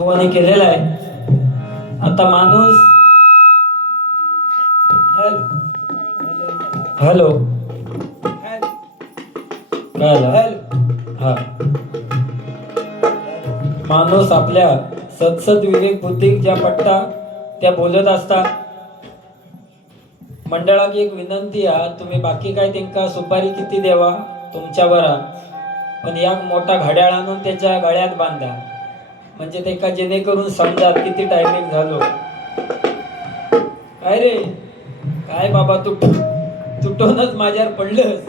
भगवाने केलेला आहे. आता माणूस हॅलो हा माणूस आपल्या सत्सद विवेक बुद्धिक ज्या पट्टा त्या बोलत असता. मंडळाक एक विनंती आहे, तुम्ही बाकी काय त्यांका सुपारी किती देवा तुमच्यावर, पण या मोठा घड्याळ आणून त्याच्या गळ्यात बांधा, म्हणजे ते का जेणेकरून समजा किती टायमिंग झालो. काय रे काय बाबा तू तुटूनच माझ्यावर पडलंस.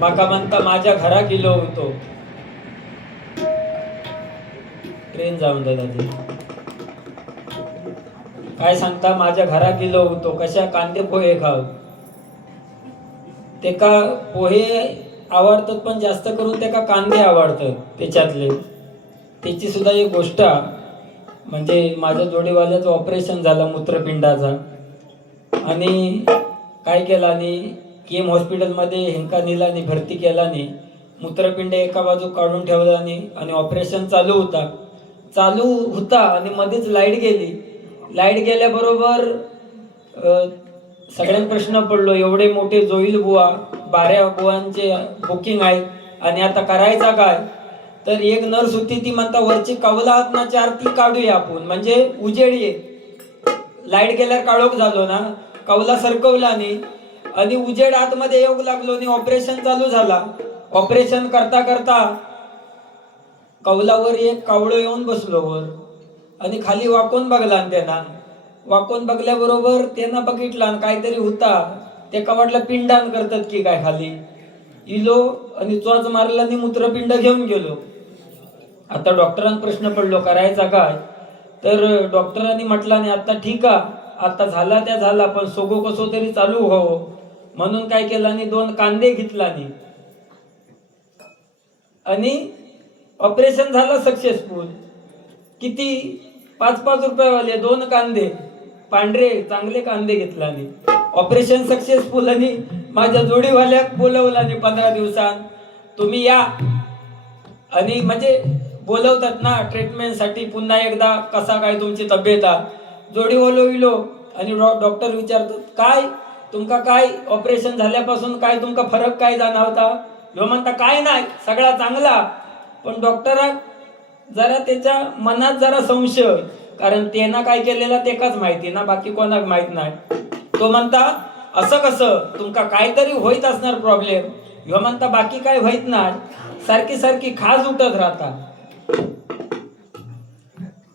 माका म्हणता माझ्या घरा गेलो होतो. ट्रेन जाऊन दादा काय सांगता, माझ्या घरा गेलो होतो. कशा कांदे पोहे खाव. ते का पोहे आवडतात, पण जास्त करून ते का कांदे आवडतात त्याच्यातले. त्याची सुद्धा एक गोष्ट, म्हणजे माझ्या जोडीवाल्याचं ऑपरेशन झालं मूत्रपिंडाचा, आणि काय केलं आणि केम हॉस्पिटलमध्ये हेंका नेला आणि भरती केला आणि मूत्रपिंड एका बाजू काढून ठेवला आणि ऑपरेशन चालू होता आणि मध्येच लाईट गेली. लाईट गेल्याबरोबर सगळ्यांना प्रश्न पडलो, एवढे मोठे जोईल बुवा 12 बुवांचे बुकिंग आहे आणि आता करायचा काय. तर एक नर्स होती, ती म्हणता वरची कवला हात ना 4 ती काढूया आपण, म्हणजे उजेड ये. लाईट गेल्यावर काळोख झालो ना, कवला सरकवला आणि उजेड आतमध्ये येऊ लागलो आणि ऑपरेशन चालू झाला. ऑपरेशन करता करता कवलावर एक कावळं येऊन बसलो वर, आणि खाली वाकून बघला. त्यांना वाकून बघल्याबरोबर त्यांना बघितला काहीतरी होता. ते वाटलं पिंडान करतात की काय. खाली इलो आणि चोच मारला आणि मूत्रपिंड घेऊन गेलो. आता डॉक्टरांना प्रश्न पडलो करायचा काय. तर डॉक्टरांनी म्हटलं नाही आता ठीक आहे, आता झाला त्या झाला, पण सोगो कसो तरी चालू व्हावं म्हणून काय केलं आणि 2 कांदे घेतला आणि ऑपरेशन झालं सक्सेसफुल. किती 5-5 रुपयावाले 2 कांदे, पांढरे चांगले कांदे घेतला आणि ऑपरेशन सक्सेसफुल. आणि माझ्या जोडीवाल्याक बोलवलं आणि 15 दिवसांत तुम्ही या, आणि म्हणजे बोलवतात ना ट्रीटमेंट साठी, पुन्हा एकदा कसा काय तुमची तब्येत आहे. जोडी बोलविलो आणि डॉक्टर विचारतात काय तुमका, काय ऑपरेशन झाल्यापासून काय तुमका फरक काय जाणवता. ह्यो म्हणता काय नाही सगळा चांगला. पण डॉक्टराक जरा त्याच्या मनात जरा संशय, कारण त्यानं काय केलेलं ते काच माहिती ना, बाकी कोणाक माहित नाही. तो म्हणता असं कसं, तुमका काहीतरी होईत असणार प्रॉब्लेम. ह्यो म्हणता बाकी काय होईत नाही, सारखी सारखी खाज उठत राहता.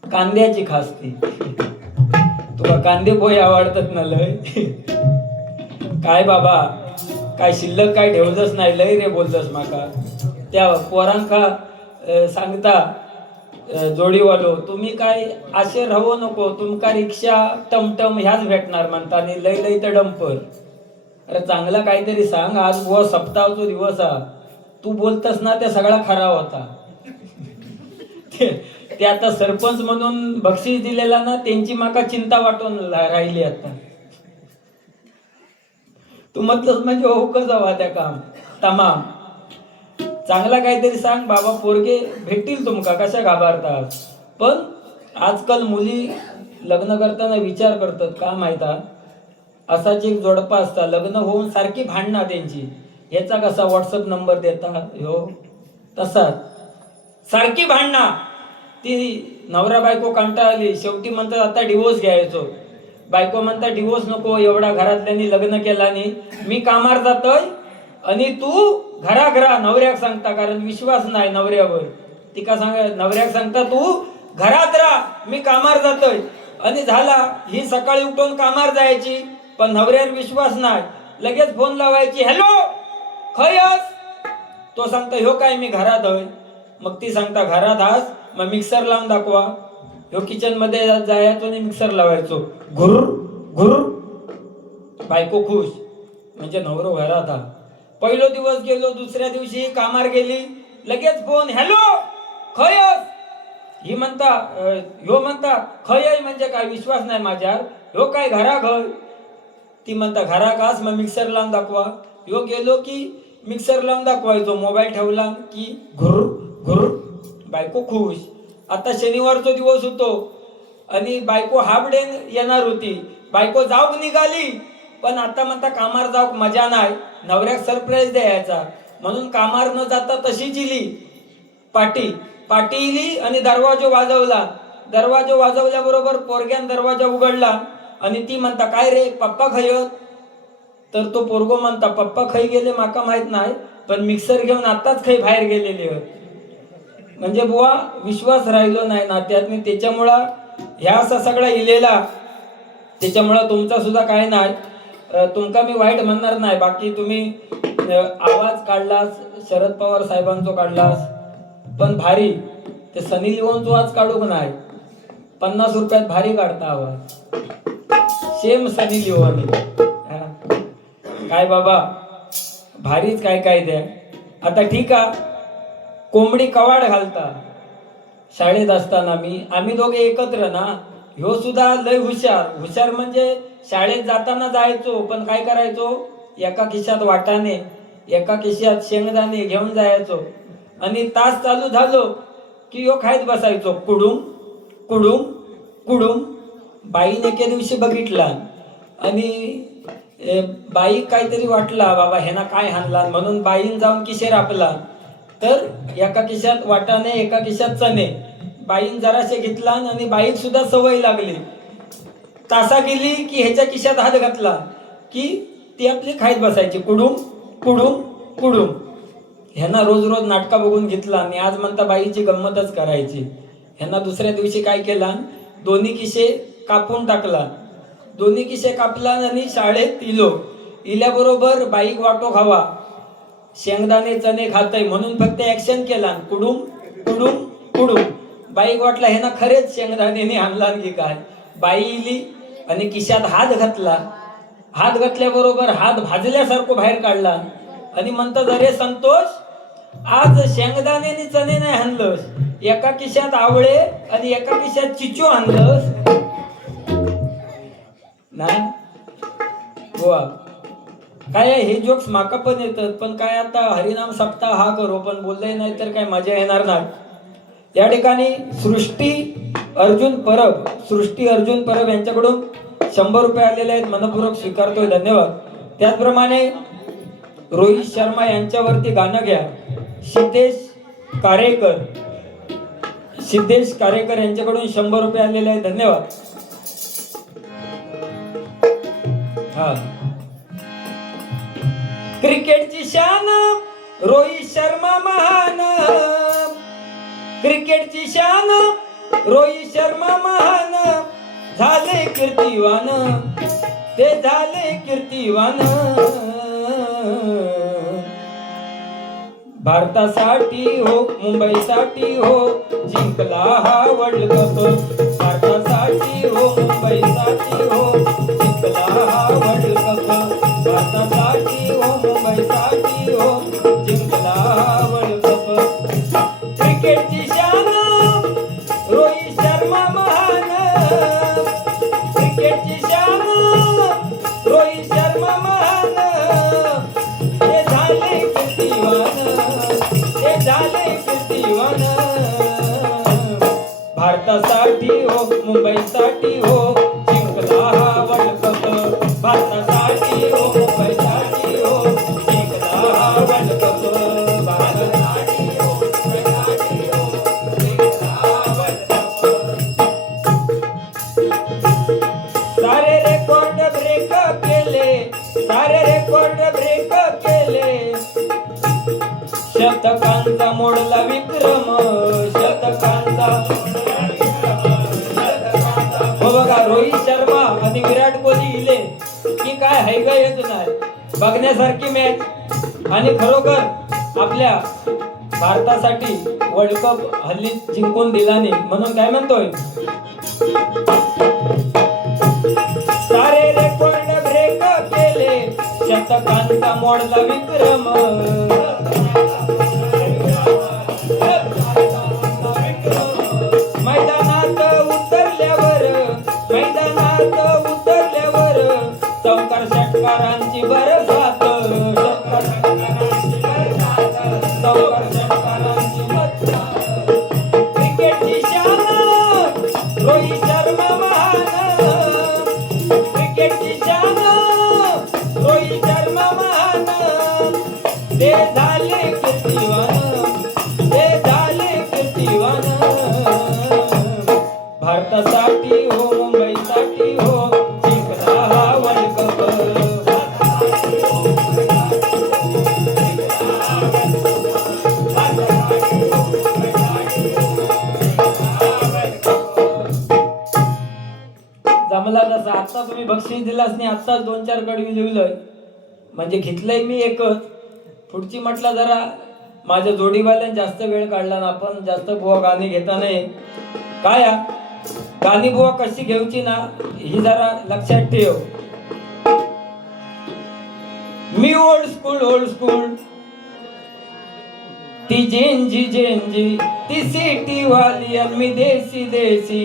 कांद्याची खास ती. तुला कांदे पोहे आवडतात ना लय. काय बाबा काय शिल्लक काय ठेवलंच नाही, लय रे बोलतस माका. त्या पोरांका सांगता जोडीवालो तुम्ही काय असे राहू नको, तुमका रिक्षा टमटम ह्याच भेटणार म्हणता, आणि लय लय तर डंपर. अरे चांगला काहीतरी सांग, आज बुवा सप्ताहाचा दिवस हा. तू बोलतस ना ते सगळा खरा होता. ते आता सरपंच म्हणून बक्षीस दिलेला ना, त्यांची माका चिंता वाटून राहिली. आता तू म्हटलंस म्हणजे हो कसं हवा त्या काम तमाम. चांगला काहीतरी सांग बाबा, पोरगे भेटतील तुमका, कशा घाबरतात. पण आजकाल मुली लग्न करताना विचार करतात का माहिता, असाच एक जोडपा असता लग्न होऊन सारखी भांडणं त्यांची. याचा कसा व्हॉट्सअप नंबर देता हो, तसा सारखी भांडणं. ती नवरा बायको कंटाळली, शेवटी म्हणतात आता डिवोर्स घ्यायचो. बायको म्हणता डिवोर्स नको, एवढा घरातल्यांनी लग्न केला आणि मी कामार जातोय आणि तू घरा नवऱ्याक सांगता, कारण विश्वास नाही नवऱ्यावर. ती का नवऱ्याक सांगता तू घरात राहा, मी कामार जातोय. आणि झाला ही सकाळी उठून कामार जायची, पण नवऱ्यावर विश्वास नाही. लगेच फोन लावायची, हॅलो खय आहेस. तो सांगता ह्यो काय मी घरात होय. मग ती सांगता घरात हास, मग मिक्सर लावून दाखवा. ह्यो किचन मध्ये जायचो आणि मिक्सर लावायचो, घुर घुर. बायको खुश, म्हणजे नवरो घरात हा. पहिलो दिवस गेलो, दुसऱ्या दिवशी कामार गेली, लगेच फोन, हॅलो खय आहेस. ही म्हणता ह्यो म्हणता खय आहे म्हणजे काय, विश्वास नाही माझ्यावर. ह्यो काय घरा घर. ती म्हणता घरा कास, मग मिक्सर लावून दाखवा. ह्यो गेलो की मिक्सर लावून दाखवायचो, मोबाईल ठेवला की घुर घुर. बायको खुश. आता शनिवारचा दिवस होतो आणि बायको हाफ डे येणार होती. बायको जाऊक निघाली, पण आता म्हणता कामार जाऊक मजा नाही, नवऱ्याक सरप्राईज द्यायचा म्हणून कामार न जाता तशीच इली. पाटी इली आणि दरवाजा वाजवला. दरवाजा वाजवल्याबरोबर पोरग्यान दरवाजा उघडला आणि ती म्हणता, काय रे पप्पा खयत? तर तो पोरगो म्हणता, पप्पा खय गेले माका माहित नाही, पण मिक्सर घेऊन आताच खय बाहेर गेलेले. म्हणजे बुवा विश्वास राहिलो नाही नात्यात. त्याच्यामुळं ह्या असा सगळा इलेला, त्याच्यामुळं तुमचा सुद्धा काय नाही, तुमका मी वाईट म्हणणार नाही. बाकी तुम्ही आवाज काढलास, शरद पवार साहेबांचो काढलास, पण भारी ते सनी लिओनचो आज काढूक नाही. 50 रुपयात भारी काढता आवाज, सेम सनी लिओन. काय बाबा भारीच काय काय द्या. आता ठीक आहे, कोंबडी कवाड घालता. शाळेत असताना आम्ही दोघे एकत्र ना. ह्यो सुद्धा लय हुशार म्हणजे शाळेत जाताना जायचो, पण काय करायचो, एका खिशात वाटाणे, एका खिशात शेंगदाणे घेऊन जायचो आणि तास चालू झालो की ह्यो खायत बसायचो, कुडूम कुडूम कुडूम. बाईने एके दिवशी बघितला आणि बाई काहीतरी वाटला, बाबा ह्याना काय हाणला, म्हणून बाईन जाऊन किशेर आपला. तर एका खिशात वाटाणे, एका खिशात चणे. बाईन जराशे घेतला आणि बाईक सुद्धा सवय लागली. तासा गेली की ह्याच्या खिशात हात घातला की ती आपली खायत बसायची, कुडूम कुडूम कुडूम. ह्यांना रोज नाटका बघून घेतला आणि आज म्हणता बाईची गंमतच करायची. ह्यांना दुसऱ्या दिवशी काय केला, दोन्ही किशे कापून टाकला. दोन्ही किशे कापला आणि शाळेत इल्याबरोबर बाईक वाटो खावा, शेंगदाणे चणे खातय म्हणून फक्त ऍक्शन केला, कुडूम कुडूम कुडूम. बाईक वाटला ह्यानं खरेच शेंगदाणे आणला की काय. बाई इली आणि खिशात हात घातला. हात घातल्याबरोबर हात भाजल्यासारखं बाहेर काढला आणि म्हणतात, अरे संतोष, आज शेंगदाणे आणि चणे नाही आणलंस, एका खिशात आवळे आणि एका खिशात चिचू आणलंस नाही. गोवा काय हे जोक्स माका पण येतात, पण काय आता हरिनाम सप्ताह हा करू, पण बोललंय नाही तर काय मजा येणार नाही. या ठिकाणी सृष्टी अर्जुन परब यांच्याकडून 100 रुपये आलेले आहेत, मनपूर्वक स्वीकारतोय, धन्यवाद. त्याचप्रमाणे रोहित शर्मा यांच्यावरती गाणं घ्या, सिद्धेश कारेकर यांच्याकडून 100 रुपये आलेले आहेत, धन्यवाद. हा, क्रिकेटची शान रोहित शर्मा महान, क्रिकेटची शान रोहित शर्मा महान, झाले कीर्तिवान, ते झाले कीर्तिवान. भारतासाठी हो, मुंबईसाठी हो, जिंकला हा वर्ल्ड कप. भारतासाठी हो, मुंबईसाठी हो, जिंकला हा वर्ल्ड कप. भारतासाठी हो, मुंबईसाठी हो, जिंकला हा वर्ल्ड कप. क्रिकेटची शान रोहित शर्मा महान, क्रिकेटची शान रोहित शर्मा महान, ते झाले कीर्तिवान, ते झाले कीर्तिवान. भारतासाठी हो, मुंबईसाठी हो, जिंकला हा वर्ल्ड कप. भारतासाठी हो, मुंबईसाठी हो, जिंकला हा वर्ल्ड कप. भारतासाठी हो, मुंबईसाठी हो, जिंकला हा वर्ल्ड कप. सारे रेकॉर्ड ब्रेक केले, सारे रेकॉर्ड ब्रेक केले, शतकांचा मोडला विक्रम, शतकांचा. हो बघा, रोहित शर्मा आणि विराट कोहली इले की काय हैगा येत नाही, बघण्यासारखी मॅच. आणि खरोखर आपल्या भारतासाठी वर्ल्ड कप हल्ली जिंकून दिला नाही, म्हणून काय म्हणतोय, सारे रेकॉर्ड ब्रेक केले, शतकांचा मोडला विक्रम. मैदानात उतरल्यावर चौकार षटकारांची बरसात, चौकार षटकारांची बरसात. क्रिकेटची शान आता तुम्ही बक्षीस दिलास नाही, आत्ताच 2-4 कडवी लिहिलंय म्हणजे घेतलंय मी एकच. पुढची म्हटलं जरा माझ्या जोडीवाल्याने जास्त वेळ काढला ना, आपण जास्त बुवा गाणी घेता नाही काय गाणी बुवा कशी घेऊची ना ही जरा लक्षात ठेव. मी ओल्ड स्कूल ती जेंजी ती सिटी वाली आणि मी देसी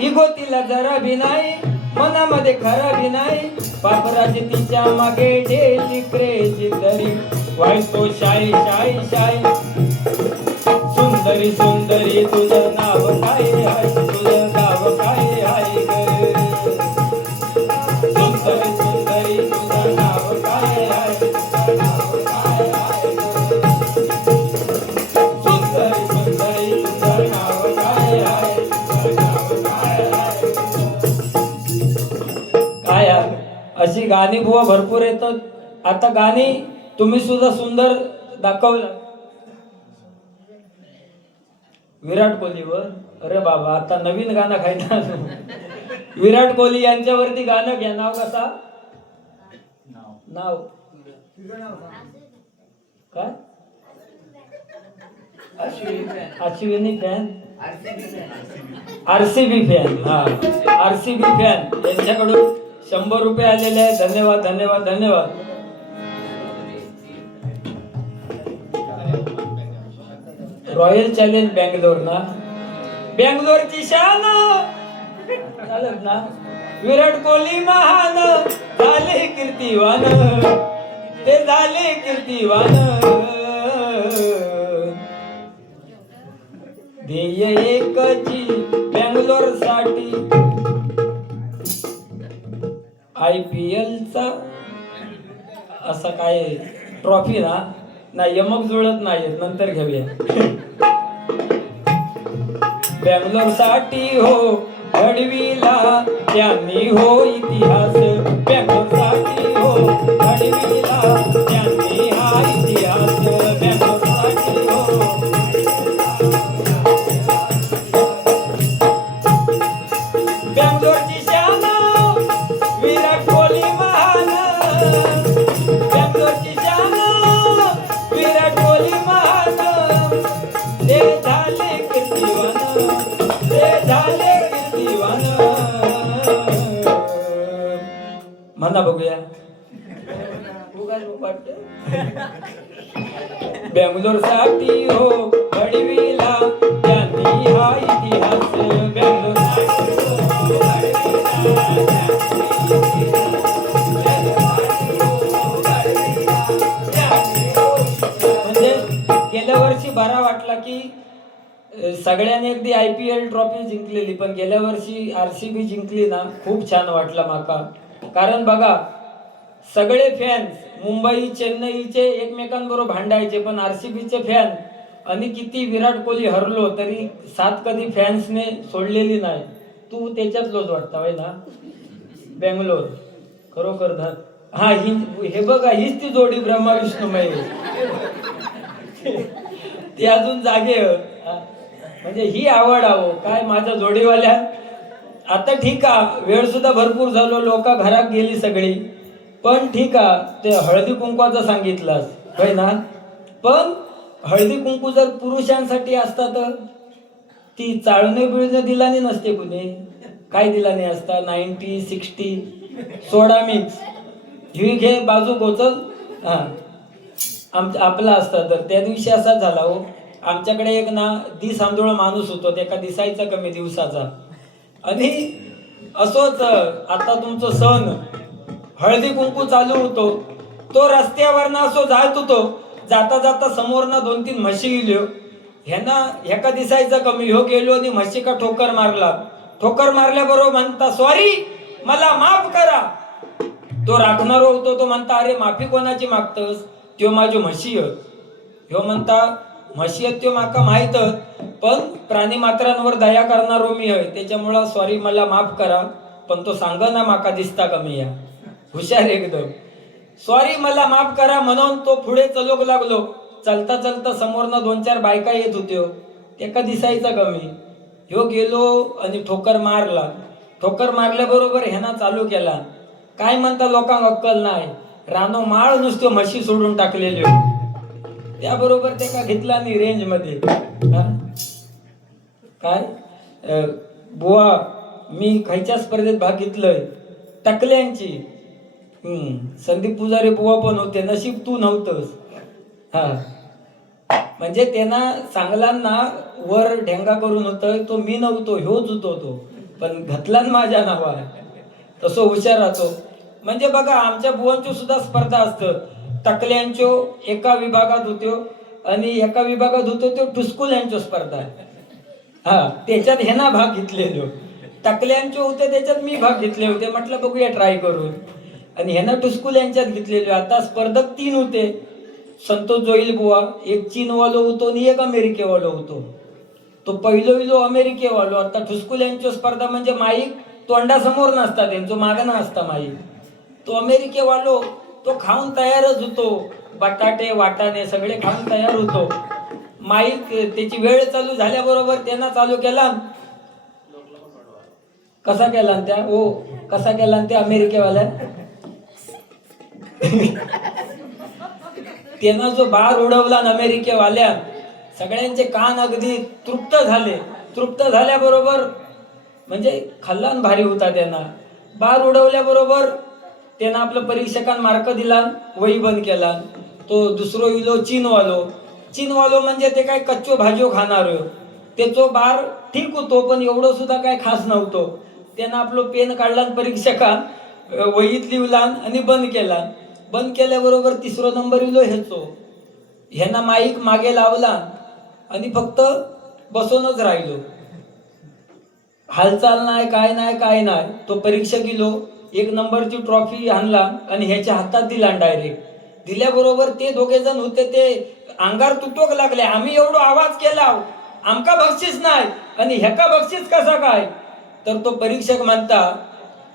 इगो तिला जरा भी नाही, मनामध्ये खरा भी नाही, पापराजी तिच्या मागे डेली क्रेजी तरी व्हायचो शाई सुंदरी तुझं नाव काय आहे, तुझं नाव काय आहे सुंदरी तुझं नाव काय आहे, तुझं नाव काय आहे सुंदरी तुझं नाव काय आहे, तुझं नाव काय आहे. काय अशी गाणी बुवा भरपूर येतात. आता गाणी तुम्ही सुद्धा सुंदर दाखवलं विराट कोहलीवर. अरे बाबा आता नवीन गाणं खायला विराट कोहली यांच्यावरती गाणं घ्या. नाव कसा नाव काय अश्विनी फॅन आरसीबी फॅन. हा आरसीबी फॅन यांच्याकडून 100 रुपये आलेले आहेत. धन्यवाद धन्यवाद धन्यवाद. रॉयल चॅलेंज बँगलोर ना, बँगलोरची शान चालत ना. विराट कोहली महान झाले कीर्तिवान, ते झाले कीर्तिवान. ध्येय एकची बँगलोर साठी, IPL चा असा काय ट्रॉफी ना नाही यमक जुळत नाहीत, नंतर घेऊया. बँगलोर साठी हो घडविला त्यांनी हो इतिहास, बँगलोर साठी हो घडविला त्यांनी हा इतिहास, बँगलोर साठी हो. बँगलोरची शान विराट कोहली महान, बँगलोरची शान विराट कोहली महान, ते झाले कीर्तिवान, ते झाले कीर्तिवान. म्हणा बघूया बँगलोर साठी हो घडविला त्यांनी हा इतिहास, बँगलोर म्हणजे गेल्या वर्षी बरा वाटला की सगळ्यांनी अगदी IPL ट्रॉफी जिंकलेली, पण गेल्या वर्षी RCB जिंकली ना, खूप छान वाटला माका. कारण बघा सगळे फॅन्स मुंबई चेन्नईचे एकमेकांबरोबर भांडायचे, पण RCBचे फॅन आणि किती विराट कोहली हरलो तरी साथ कधी फॅन्सने सोडलेली नाही. तू त्याच्यातलोच वाटता होय ना. बँगलोर खरोखर हा हे बघा हीच ती जोडी ब्रह्मा विष्णुमय ती अजून जागे म्हणजे ही आवड आहो काय माझ्या जोडीवाल्या. आता ठीक आहे वेळ सुद्धा भरपूर झालो, लोक घरात गेली सगळी, पण ठीक आहे ते हळदी कुंकवाचं सांगितलंस होय ना. पण हळदी कुंकू जर पुरुषांसाठी असता तर ती चाळणे बिळणे दिलानी नसते, कुणी काय दिलानी असता. 90 60 सोडा मिक्स ही घे बाजू गोचल हा आपला असता. तर त्या दिवशी असाच झाला हो. आमच्याकडे एक ना दिसांदोळ माणूस होतो, त्याका दिसायचा कमी दिवसाचा, आणि असोच आता तुमचं सण हळदी कुंकू चालू होतो, तो रस्त्यावर ना असो जात होतो, जाता जाता समोर ना 2-3 म्हशी गेलो, ह्याना ह्याका दिसायचं कमी, हो गेलो आणि म्हशी का ठोकर मारला. ठोकर मारल्याबरोबर म्हणता सॉरी मला माफ करा. तो राखणार होतो, तो म्हणता अरे माफी कोणाची मागतस, त्यो माझी म्हशी आहेत. ह्यो म्हणता म्हशी आहेत त्यो माका माहित, पण प्राणी मात्रांवर दया करणारो मी आहे, त्याच्यामुळं सॉरी मला माफ करा. पण तो सांग ना माका दिसता कमी या हुशार एकदम. सॉरी मला माफ करा म्हणून तो पुढे चलोक लागलो. चलता चलता समोर ना 2-4 बायका येत होत्यो, त्याका दिसायचा कमी. ह्यो गेलो आणि ठोकर मारला. ठोकर मारल्याबरोबर ह्यानं चालू केला. काय म्हणता लोकांना अक्कल नाही, रानो माळ नुसतं म्हशी सोडून टाकलेले. त्याबरोबर ते का घेतला नाही रेंज मध्ये. काय बुवा मी खायच्या स्पर्धेत भाग घेतलोय टकल्यांची. संदीप पुजारी बुवा पण होते, नशीब तू नव्हतंस. हा म्हणजे त्यांना चांगल्यांना वर ढेंगा करून होतोय, तो मी नव्हतो, ह्योच होतो तो, पण घातला माझ्या नावा. तसं हुशार राहतो. म्हणजे बघा आमच्या बुवांच्या सुद्धा स्पर्धा असतात. टकल्यांचो एका विभागात होत्यो आणि एका विभागात होतो तो ठुसकुल्यांचो स्पर्धा आहे. हा त्याच्यात ह्याना भाग घेतलेलो. टकल्यांचे होते त्याच्यात मी भाग घेतले होते. म्हटलं बघूया ट्राय करून. आणि ह्याना ठुसकुल्यांच्यात घेतलेलो. आता स्पर्धक 3 होते. संतोष जोईल बुवा, एक चीनवालो होतो आणि एक अमेरिकेवालो होतो. तो पहिलो अमेरिकेवालो. आता ठुसकुल्यांची स्पर्धा म्हणजे माईक तोंडासमोर नसता, त्यांचो मागणं असता माईक. तो अमेरिकेवालो तो खाऊन तयारच होतो. बटाटे वाटाणे सगळे खाऊन तयार होतो. माईक त्याची वेळ चालू झाल्याबरोबर त्यांना चालू केला. कसा केला त्या कसा केला त्या अमेरिकेवाल्या. त्यांना जो बार उडवला अमेरिकेवाल्या, सगळ्यांचे कान अगदी तृप्त झाले. तृप्त झाल्याबरोबर म्हणजे खाल्लान भारी होता. त्यांना बार उडवल्याबरोबर त्यांना आपलं परीक्षकांना मार्क दिला, वही बंद केला. तो दुसरो इलो चीनवालो म्हणजे ते काय कच्चो भाज्यो खाणार. त्याचो बार ठीक होतो पण एवढं सुद्धा काय खास नव्हतो. त्यानं आपलं पेन काढला, परीक्षका वहीत लिवला आणि बंद केला. बंद केल्याबरोबर तिसरा नंबर इलो ह्याचो. ह्यांना माईक मागे लावला आणि फक्त बसूनच राहिलो. हालचाल नाही, काय नाही. तो परीक्षक इलो 1 नंबरची ट्रॉफी आणला आणि ह्याच्या हातात दिला. डायरेक्ट दिल्याबरोबर ते दोघे जण होते ते अंगार तुटोक लागले. आम्ही एवढा आवाज केला, आमका बक्षीस नाही आणि ह्याका बक्षीस कसा काय. तर तो परीक्षक म्हणता,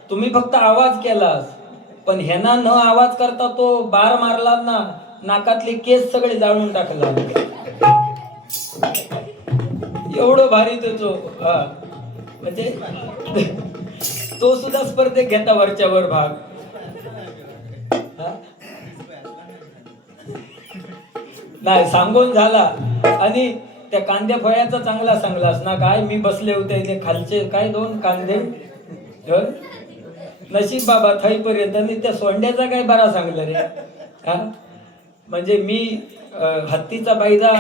तुम्ही फक्त आवाज केलास, पण ह्यांना न आवाज करता तो बार मारला ना, नाकातले केस सगळे जाळून टाकला. एवढं भारी त्याचो. म्हणजे तो सुद्धा स्पर्धेत घेता वरच्यावर भाग. नाही सांगून झाला. आणि त्या कांद्या फळ्याचा चांगला सांगलास ना. काय मी बसले होते इथे खालचे काय 2 कांदे. नशीब बाबा थईपर्यंत. आणि त्या सोंड्याचा काय बरा सांगलं रे. म्हणजे मी हत्तीचा बाईजा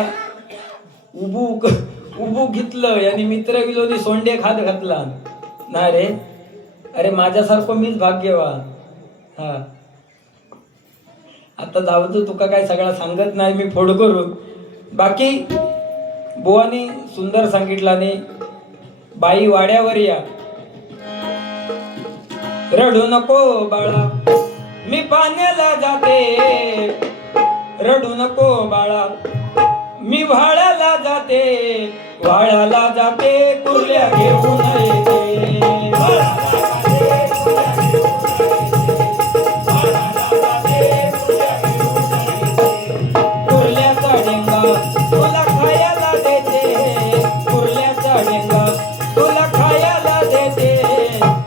उभू घेतलं आणि मित्र विलोनी सोंडे खात घातला ना रे. अरे माझ्यासारखं मीच भाग्यवान. आता जाऊ तुका काय सगळा सांगत नाही मी फोड करून. बाकी बुवानी सुंदर सांगितला ने. बाई वाड्यावर या, रडू नको बाळा मी पाण्याला जाते. रडू नको बाळा मी व्हाळाला जाते. व्हाळाला जाते कुर्ल्या घेऊन येते. कुर्ल्याचा डेंगा तुला खायला देते. कुर्ल्याचा डेंगा तुला खायला देते.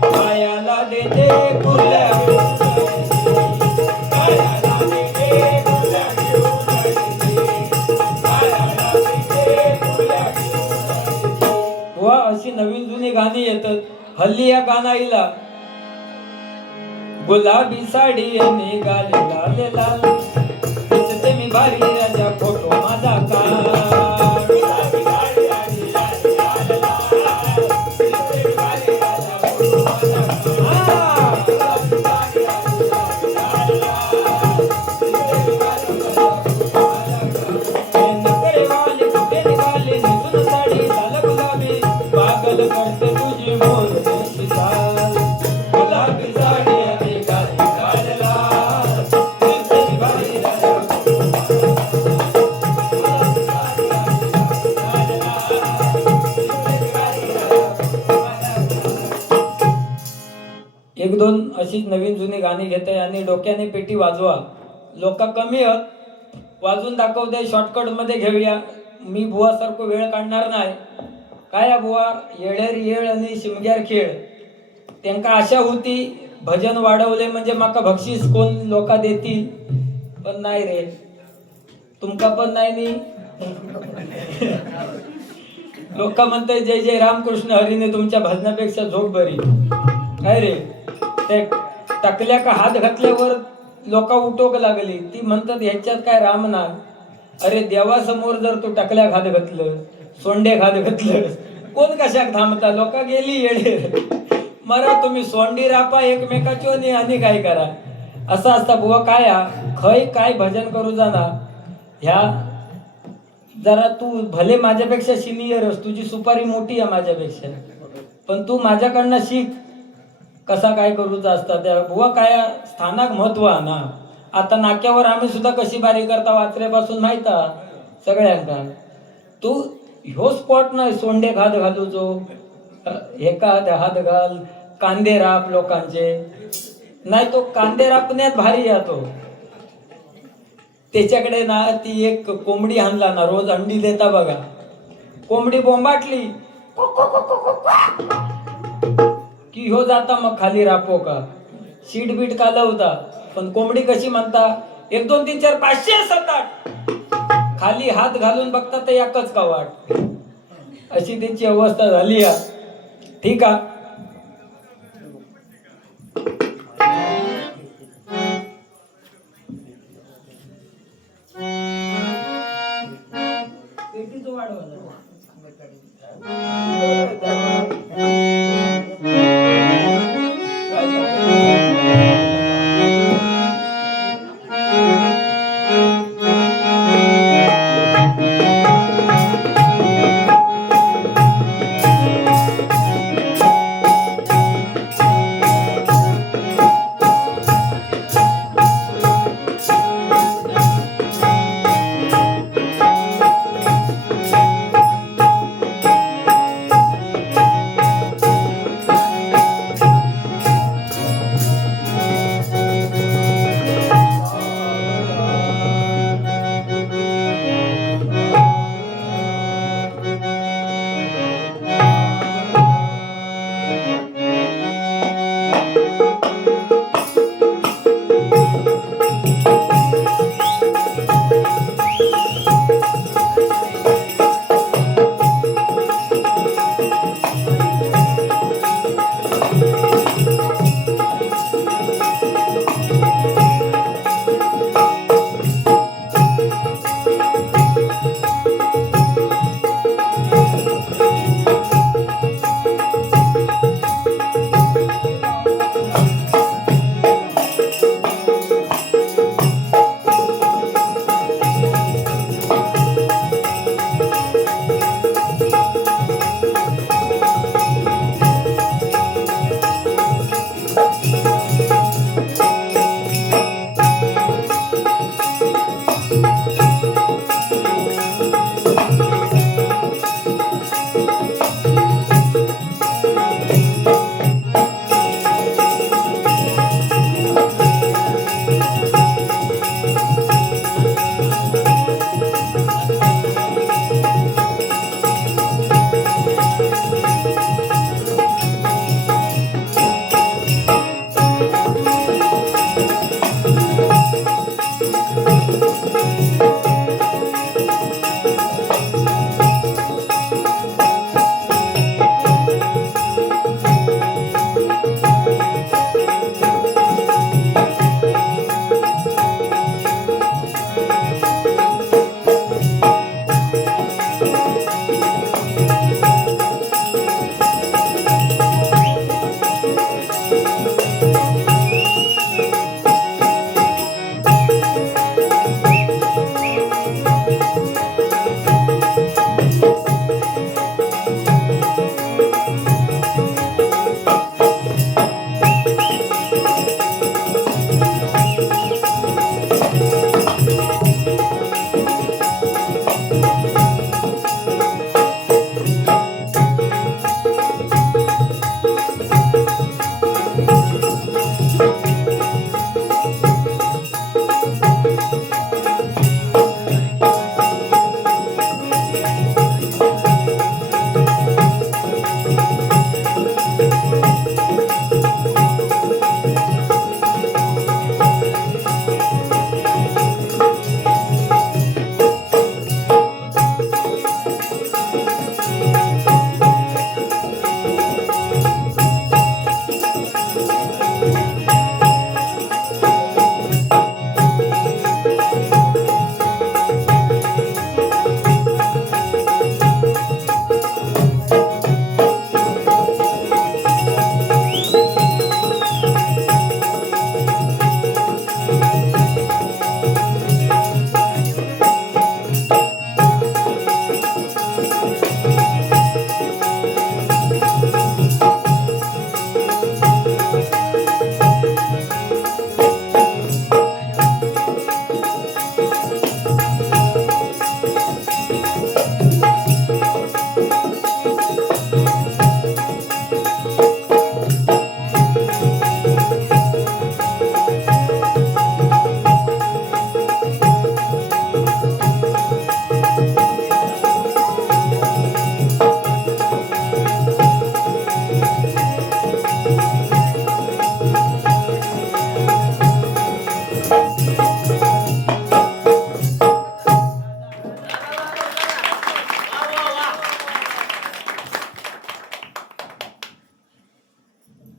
खायला देते कुर्ल्या. अशी नवीन जुनी गाणी येतात. हल्ली या गाणाईला गुलाबी साडी निघाली लाल लाल. दिसते मी भारी राजा फोटो माझा का. एक 2 अशी नवीन जुनी गाणी घेते आणि डोक्याने पेटी वाजवा. लोक कमी वाजून दाखवते. शॉर्टकट मध्ये घेऊया. मी बुवा सारखं वेळ काढणार नाही. काय बुवा येळेर येळ आणि शिमग्यार खेळ. त्यांका आशा होती भजन वाढवले म्हणजे माका बक्षीस कोण लोका देतील, पण नाही रे, तुमका पण नाही नी लोक म्हणताय जय जय रामकृष्ण हरीने तुमच्या भजनापेक्षा झोप बरी. काय रे, ते टाकल्या का हात घातल्यावर लोक उठोक लागली, ती म्हणतात ह्याच्यात काय राम ना. अरे देवासमोर जर तू टाकल्या घात घातलं, सोंडे घात घातलं, कोण कशाक थांबता, लोक गेली येडे. मरा तुम्ही सोंडी रापा एकमेकाची आणि काय करा, असं असता बुवा. काय खय काय भजन करू जाना, ह्या जरा तू भले माझ्यापेक्षा सिनियरच, तुझी सुपारी मोठी आहे माझ्यापेक्षा, पण तू माझ्याकडनं शिक कसा काय करूचा असता. त्या बुवा काय स्थानाक महत्व ना. आता नाक्यावर आम्ही सुद्धा कशी बारी करता वाचल्यापासून माहिता सगळ्यांका. तू ह्यो स्पॉट नाही सोंडे घात घालूचो, एका हात घाल, कांदे राप लोकांचे नाही, तो कांदे रापण्यात भारी जातो. त्याच्याकडे ना ती एक कोंबडी आणला ना, रोज अंडी देता बघा, कोंबडी बोंबाटली की ह्यो जाता मग खाली रापो का, शीट बीट कालवता. पण कोंबडी कशी म्हणता, 1 2 3 4 500 7 8 खाली हात घालून बघता तर एकच का वाट. अशी त्यांची अवस्था झाली आहे. ठीक आहे.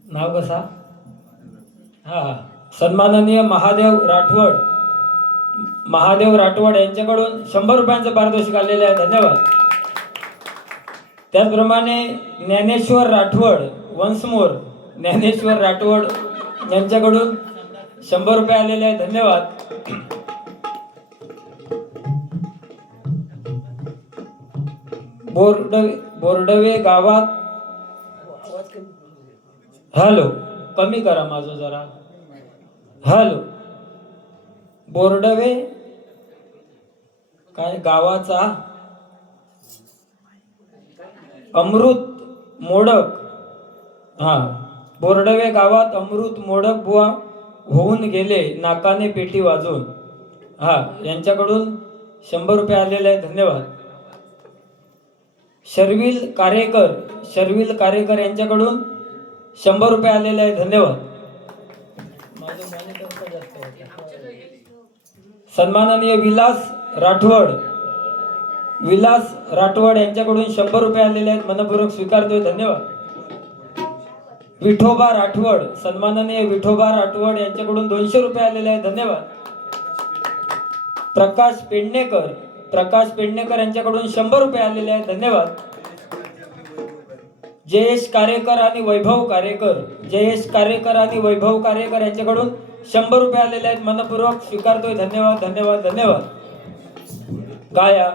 नाव कसा? हा, सन्माननीय महादेव राठवड यांच्याकडून 100 रुपयांचं पारितोषिक आलेले आहे. धन्यवाद. त्याचप्रमाणे ज्ञानेश्वर राठवड, वन्स मोर ज्ञानेश्वर राठवड यांच्याकडून 100 रुपये आलेले आहे. धन्यवाद. बोर्डवे गावात, हॅलो कमी करा माझं जरा, हॅलो, बोर्डवे काय गावाचा अमृत मोडक, हा, बोर्डवे गावात अमृत मोडक बुवा होऊन गेले नाकाने पेटी वाजवून, हा, यांच्याकडून 100 रुपये आलेले आहेत. धन्यवाद. शर्विल कारेकर यांच्याकडून 100 रुपये आलेले आहेत. धन्यवाद. सन्माननीय विलास राठवड यांच्याकडून 100 रुपये आलेले आहेत. मनपूर्वक स्वीकारतोय. धन्यवाद. सन्माननीय विठोबा राठवड यांच्याकडून 200 रुपये आलेले आहेत. धन्यवाद. प्रकाश पेडणेकर यांच्याकडून 100 रुपये आलेले आहेत. धन्यवाद. जयेश कारेकर आणि वैभव कारेकर यांच्याकडून 100 रुपये आलेले आहेत. मनपूर्वक स्वीकारतोय. धन्यवाद. गाया,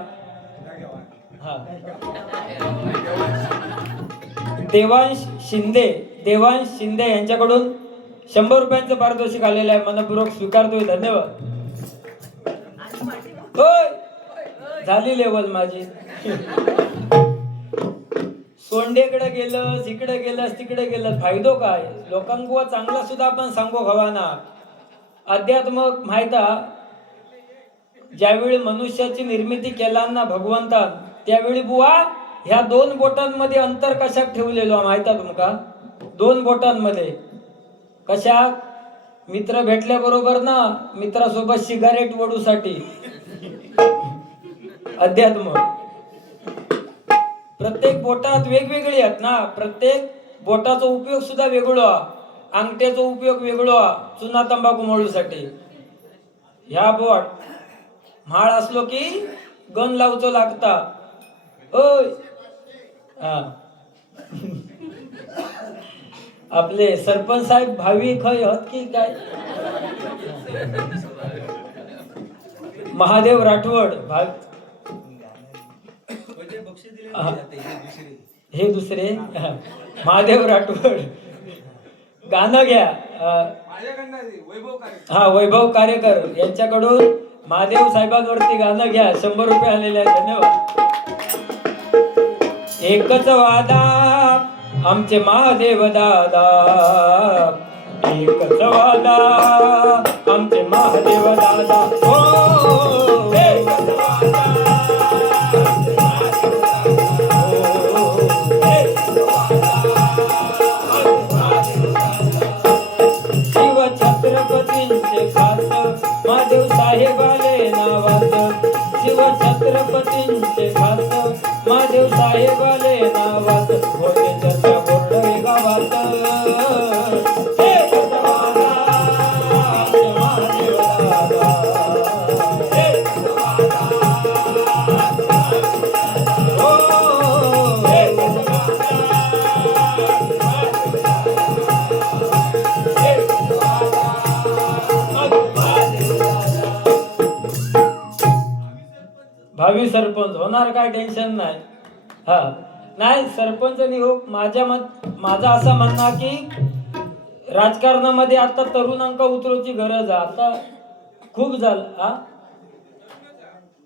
हा, देवांश शिंदे यांच्याकडून 100 रुपयांचं पारितोषिक आलेलं आहे. मनपूर्वक स्वीकारतोय. धन्यवाद. होय, झाली लेवल माझी. सोंडेकडे गेलं, इकडे गेलं, तिकडे गेलं, फायदो काय? लोकांना चांगला सुद्धा आपण सांगू हवा ना. अध्यात्म माहिता, ज्यावेळी मनुष्याची निर्मिती केला ना भगवंतान, त्यावेळी बुवा ह्या 2 बोटांमध्ये अंतर कशात ठेवलेलो माहिता तुमका? 2 बोटांमध्ये कशा? मित्र भेटल्याबरोबर ना मित्रासोबत सिगारेट ओढूसाठी. अध्यात्म प्रत्येक बोटात वेगवेगळी आहेत ना. प्रत्येक बोटाचा उपयोग सुद्धा वेगळा, अंगठ्याचा उपयोग वेगळा, चुना तंबाखू मळूसाठी. ह्या बोट म्हाळ असलो की गण लावचो लागता. ओय, हा. आपले सरपंच साहेब भावी खय हत की काय? महादेव राठवड, हे दुसरे महादेव राठवड, गाणं घ्या. हा, वैभव कारेकर यांच्याकडून महादेव साहेबांवरती गाणं घ्या. 100 रुपये आलेले आहेत. धन्यवाद. एकच वादा आमचे महादेव दादा, एकच वादा आमचे महादेव दादा. हो, एकच वादा आमचे महादेव दादा. हो, एकच वादा आमचे महादेव दादा. शिव छत्रपतींचे खास महादेव साहेब आले नावात. शिव छत्रपतींचे खास महादेव साहेब आले नावात. भोजेच्या बोर्डवे गावात. एकच वादा आमचे महादेव दादा. एकच वादा आमचे महादेव दादा. हो, एकच वादा आमचे महादेव दादा. एकच वादा आमचे महादेव दादा. भावी सरपंच होणार, काय टेन्शन नाही. हा, नाही सरपंच निवड. माझा असा म्हणणं की राजकारणामध्ये आता तरुणांका उतरायची गरज आहे. आता खूप झालं. हा,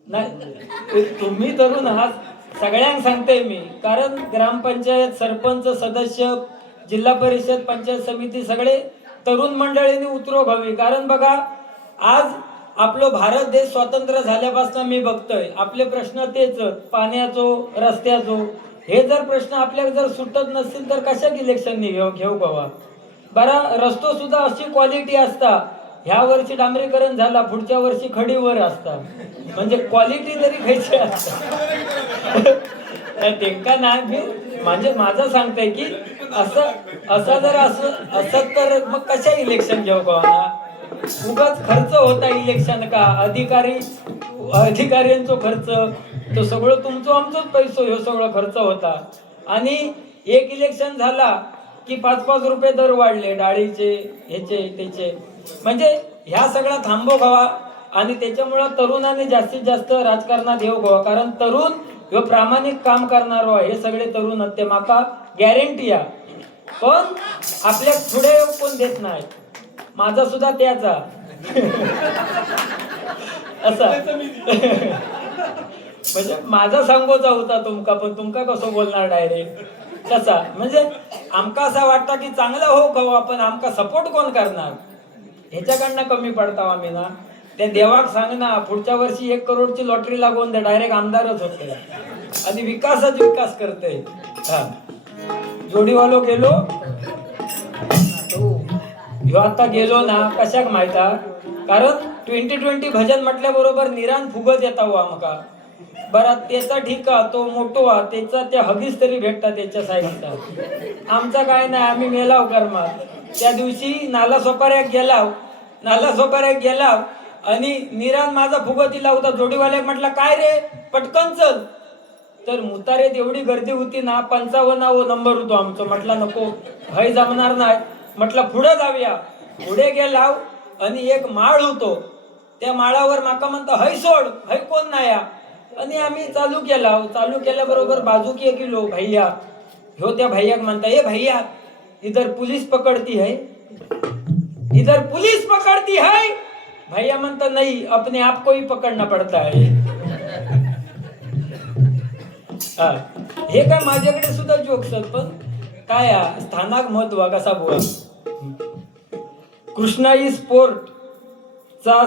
नाही तुम्ही तरुण आहात, सगळ्यांना सांगते मी. कारण ग्रामपंचायत, सरपंच, सदस्य, जिल्हा परिषद, पंचायत समिती सगळे तरुण मंडळींनी उतरव हवी. कारण बघा, आज आपलं भारत देश स्वतंत्र झाल्यापासून मी बघतोय आपले प्रश्न तेच, पाण्याचो, रस्त्याचो. हे जर प्रश्न आपल्याला जर सुटत नसतील तर कशा इलेक्शन घेऊ बाबा? बरा, रस्तो सुद्धा अशी क्वालिटी असता. ह्या वर्षी डांबरीकरण झाला, पुढच्या वर्षी खडीवर असता. म्हणजे क्वालिटी तरी खायची असता. तेंका नाही, मी म्हणजे माझं सांगताय की असं जर असत तर मग कशा इलेक्शन घेऊ का? उगाच खर्च होता इलेक्शन का? अधिकाऱ्यांचा खर्च तो सगळं तुमचं आमचंच पैसो ह्यो सगळं खर्च होता. आणि एक इलेक्शन झाला की 5-5 रुपये दर वाढले, डाळीचे ह्याचे त्याचे. म्हणजे ह्या सगळा थांबो गावा. आणि त्याच्यामुळं तरुणाने जास्तीत जास्त राजकारणात येऊ गावा. कारण तरुण ह्यो प्रामाणिक काम करणार हे सगळे तरुण ते माका गॅरंटी आहे. पण आपल्या पुढे कोण देत नाही. माझा सुद्धा त्याचा असा म्हणजे माझा सांगोचा होता तुमका, पण तुमका कसं बोलणार डायरेक्ट तसा. म्हणजे आमका असा वाटतं की चांगला हो खाऊ आपण, आमका सपोर्ट कोण करणार ह्याच्याकडनं कमी पडता आम्ही ना. त्या देवाक सांग ना पुढच्या वर्षी 1 करोडची लॉटरी लागून दे, डायरेक्ट आमदारच होते आणि विकासच विकास करते. हा जोडीवालो गेलो ह्यो आता गेलो ना कशाक माहिता? कारण 2020 भजन म्हटल्या बरोबर निरान फुगत येता हो आमका. बरा त्याचा ठिका तो मोठो हा, त्याचा त्या हगीस तरी भेटता त्याच्या साईडचा. आमचा काय नाही, आम्ही मेलाव कर्मात. त्या दिवशी नाला सोपाऱ्याक गेलाव आणि निरान माझा फुगतीला होता. जोडीवाल्याक म्हटलं काय रे पटकन चल. तर मुतारेत एवढी गर्दी होती ना, 55वा नंबर होतो आमचा. म्हटलं नको भाई जमणार नाही. म्हटलं पुढे जाऊया. पुढे गेलाव आणि एक माळ होतो. त्या माळावर माका म्हणता हय सोड, हय कोण नाही. आणि आम्ही चालू केल्याबरोबर बाजूकी गेलो. भैया ह्यो त्या भैयाक म्हणता ए भैया इधर पुलिस पकडती है, इधर पुलिस पकडती है. भैया म्हणता नाही अपने आप को ही पकडना पडता है. हे काय माझ्याकडे सुद्धा जोक्स आहेत, पण काय स्थानाक महत्व कसा बुवा. कृष्णाई स्पोर्टचा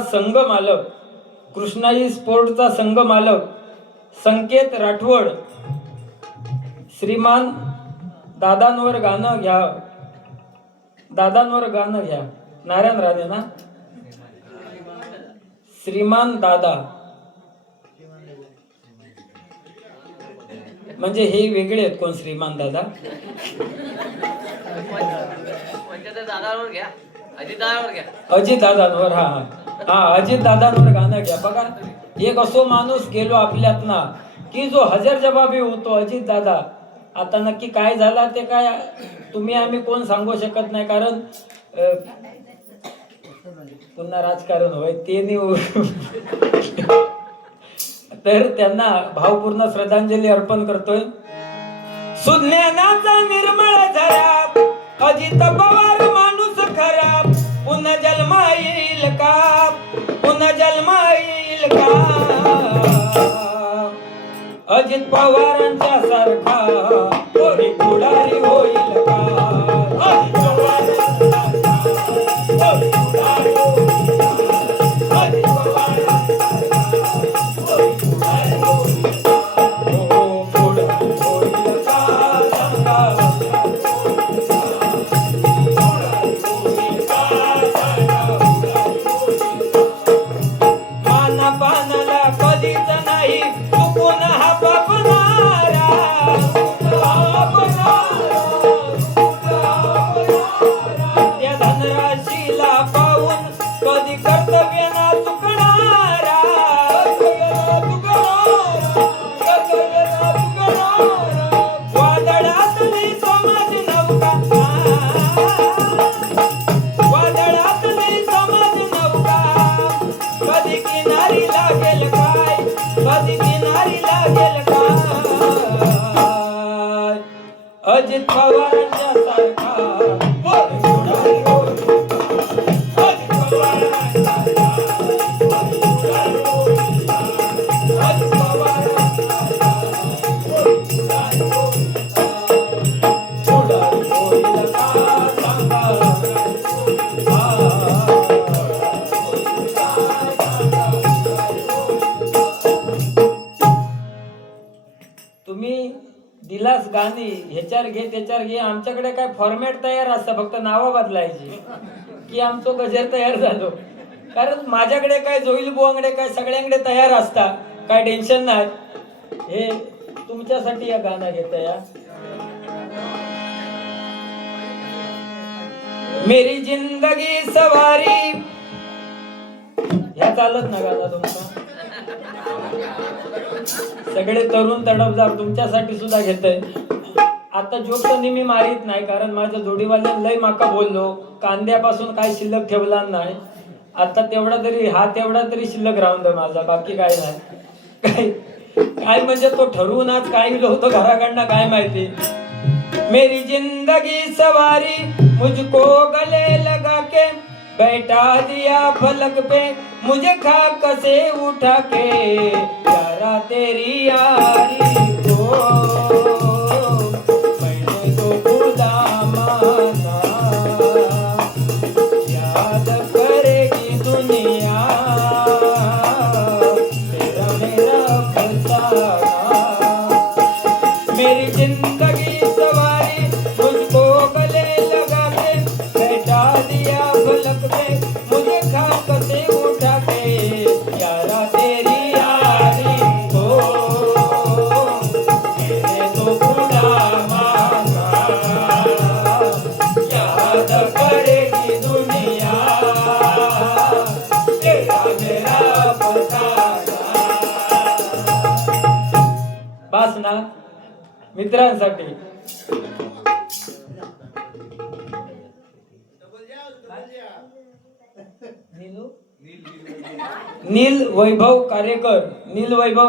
संघ मालक संकेत राठवड श्रीमान दादांवर गाणं घ्या. नारायण राणे ना, श्रीमान दादा म्हणजे हे वेगळे आहेत. कोण श्रीमान दादा? अजित दादांवर. अजित दादांवर गाणं घ्या. बघा एक असो माणूस गेलो आपल्यात ना की जो हजर जबाबी होतो, अजित दादा. आता नक्की काय झाला ते काय तुम्ही आम्ही कोण सांगू शकत नाही. कारण पुन्हा राजकारण होय ते नाही. तर त्यांना भावपूर्ण श्रद्धांजली अर्पण करतोय. सुज्ञानाचा निर्मळ झरा अजित पवार माणूस खरा, पुन्हा जन्मा येईल का, अजित पवारांच्या सारखा कोणी पुढारी होईल का. अजित पवारांच्या सारखा तुम्ही दिलास गाणी ह्याच्यावर घे त्याच्यावर घे. आमच्याकडे काय फॉर्मॅट तयार असतं, फक्त नावं बदलायची की आमचं गजर तयार झालो. कारण माझ्याकडे काय जोईल बुवांकडे काय सगळ्यांकडे तयार असतात, काय टेन्शन नाही. हे तुमच्यासाठी या गाणं घेत या. मेरी जिंदगी सवारी. ह्या चालत ना गाला तुमचा. सगळे तरुण तडफदार तुमच्यासाठी सुद्धा घेतय. आता जोक तर मी मारित नाही, कारण माझ्या जोडीवाल्यानं लय माका बोललो कांद्यापासून काय शिल्लक ठेवला नाही. आता तेवढा तरी तेवढा तरी शिल्लक राहून दे माझा, बाकी काय नाही. काय म्हणजे तो ठरवून आज काय इलो होतो घराकडनं काय माहिती. मेरी जिंदगी सवारी मुझको गले लगा के बैठा दिया फलक पे, मुझे खाक से उठा के यारा तेरी यारी को मैंने तो खुदा माना, याद करेगी दुनिया तेरा मेरा फसाना. मेरी जिंदगी सवारी मुझको गले लगा के बैठा दिया फलक पे, मुझे खाक से उठा के यारा तेरी यारी को मैंने तो खुदा माना, याद करेगी दुनिया तेरा मेरा फसाना. बस ना मित्रांसाठी. नील वैभव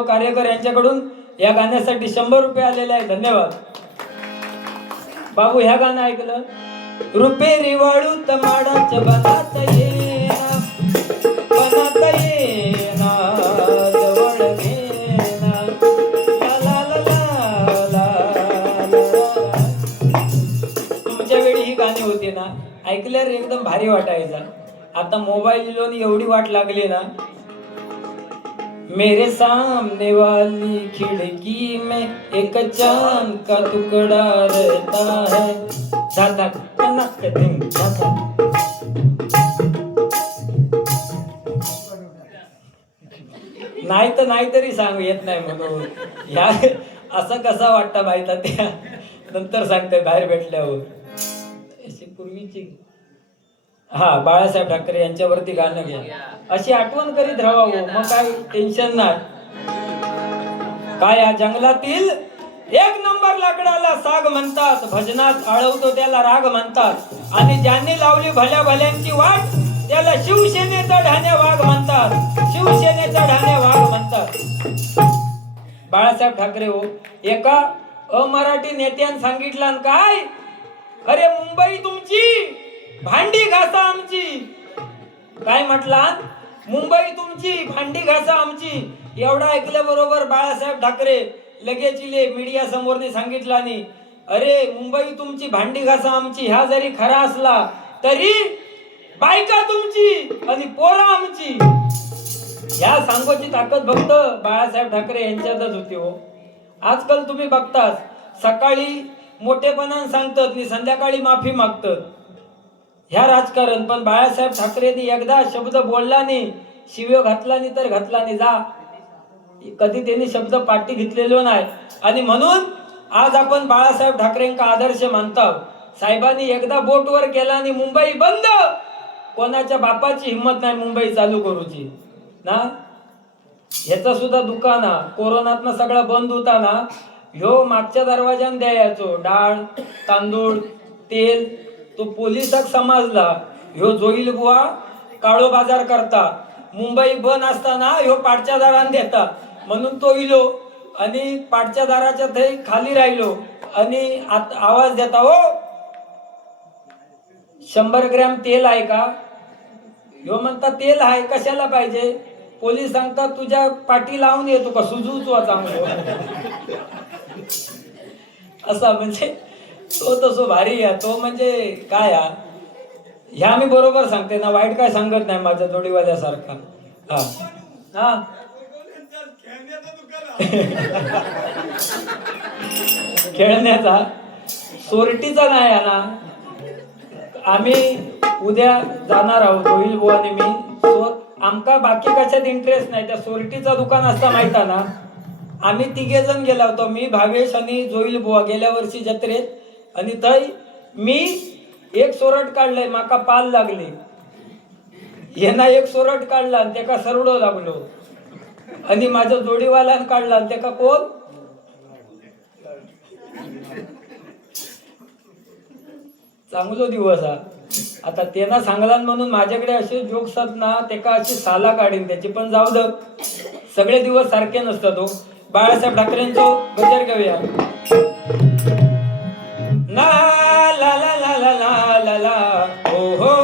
कार्यकर यांच्याकडून या गाण्यासाठी 100 रुपये आलेले आहे. धन्यवाद बाबू. ह्या गाणं ऐकलं. रुपेरी वाळू तमाडाच्या बनात येना, बनात येना जवळ घेना, ला ला ला ला ला. तुमच्या वेळी ही गाणी होती ना, ऐकल्यावर एकदम भारी वाटायचा. आता मोबाईल लोन एवढी वाट लागली ना. मेरे सामने वाली खिड़की में एक चांद का टुकड़ा रहता है, जाता कनक दिन जाता. नाही तरी सांगू येत नाही म्हणून. ह्या असं कसा वाटतं माहिती त्या नंतर सांगते बाहेर भेटल्यावर. अशी पूर्वीची बाळासाहेब ठाकरे यांच्यावरती गाणं घ्या, अशी आठवण करीत राहावं, मग काय टेन्शन नाही. काय या जंगलातील 1 नंबर लाकडाला साग म्हणतात, भजनात आळवतो त्याला राग म्हणतात, आणि ज्यांनी लावली भल्या भल्यांची वाट त्याला शिवसेनेचा ढाण्या वाघ म्हणतात, शिवसेनेचा ढाण्या वाघ म्हणतात. बाळासाहेब ठाकरे हो, एका अमराठी नेत्यानं सांगितलं काय, अरे मुंबई तुमची भांडी घासा आमची. काय म्हटला, मुंबई तुमची भांडी घासा आमची. एवढा ऐकल्याबरोबर बाळासाहेब ठाकरे लगेच मीडिया समोर सांगितलं नाही, अरे मुंबई तुमची भांडी घासा आमची ह्या जरी खरा असला तरी बायका तुमची आणि पोरा आमची. ह्या सांगोची ताकद फक्त बाळासाहेब ठाकरे यांच्यातच होती हो. आजकाल तुम्ही बघताच सकाळी मोठेपणाने सांगतात आणि संध्याकाळी माफी मागतात ह्या राजकारण. पण बाळासाहेब ठाकरेंनी एकदा शब्द बोलला नाही, शिव्यो घातला नाही तर घातला नाही, जा. कधी त्यांनी शब्द पाठी घेतलेलो नाही. आणि म्हणून आज आपण बाळासाहेब ठाकरेंका आदर्श मानतो. साहेबांनी एकदा बोटवर केला आणि मुंबई बंद. कोणाच्या बापाची हिंमत नाही मुंबई चालू करूची ना. ह्याचा सुद्धा दुकान कोरोनातनं सगळं बंद होता ना, ह्यो मागच्या दरवाजान द्यायचो डाळ तांदूळ तेल. तो पोलिसाक समजला ह्यो जोईल बुवा काळो बाजार करता, मुंबई बंद असताना ह्यो पाठच्या दारान देता, म्हणून तो इलो आणि पाठच्या दाराच्या थंय खाली राहिलो आणि आवाज देता, हो 100 ग्रॅम तेल आहे का. ह्यो म्हणता तेल आहे, कशाला पाहिजे. पोलीस सांगतात तुझ्या पाठी लावून येतो का सुजूचवा चांगलो. असा म्हणजे तो तसो भारी आहे तो. म्हणजे काय ह्या मी बरोबर सांगते ना, वाईट काय सांगत नाही माझ्या जोडीवाल्यासारखा. खेळण्याचा सोरटीचा नाही आहे ना. आम्ही उद्या जाणार आहोत जोईल बुवा आणि मी. आमका बाकी कशात इंटरेस्ट नाही, त्या सोरटीचा दुकान असता माहित आहे ना. आम्ही 3 जण गेला होतो, मी भावेश आणि जोईल बुवा गेल्या वर्षी जत्रेत. आणि थंय मी एक सोरट काढलंय माका पाल लागले, यांना एक सोरट काढला आणि त्याका सरडो लागलो, आणि माझ्या जोडीवाल्यान काढला आणि त्याका कोण चांगलो दिवस हा. आता त्यांना सांगला म्हणून माझ्याकडे असे जोक्स आहेत ना, त्याका अशी साला काढीन त्याची. पण जाऊ दे, सगळे दिवस सारखे नसतात हो. बाळासाहेब ठाकरेंचं गजर घेऊया ना. ला ला ला ला ला ला ला हो हो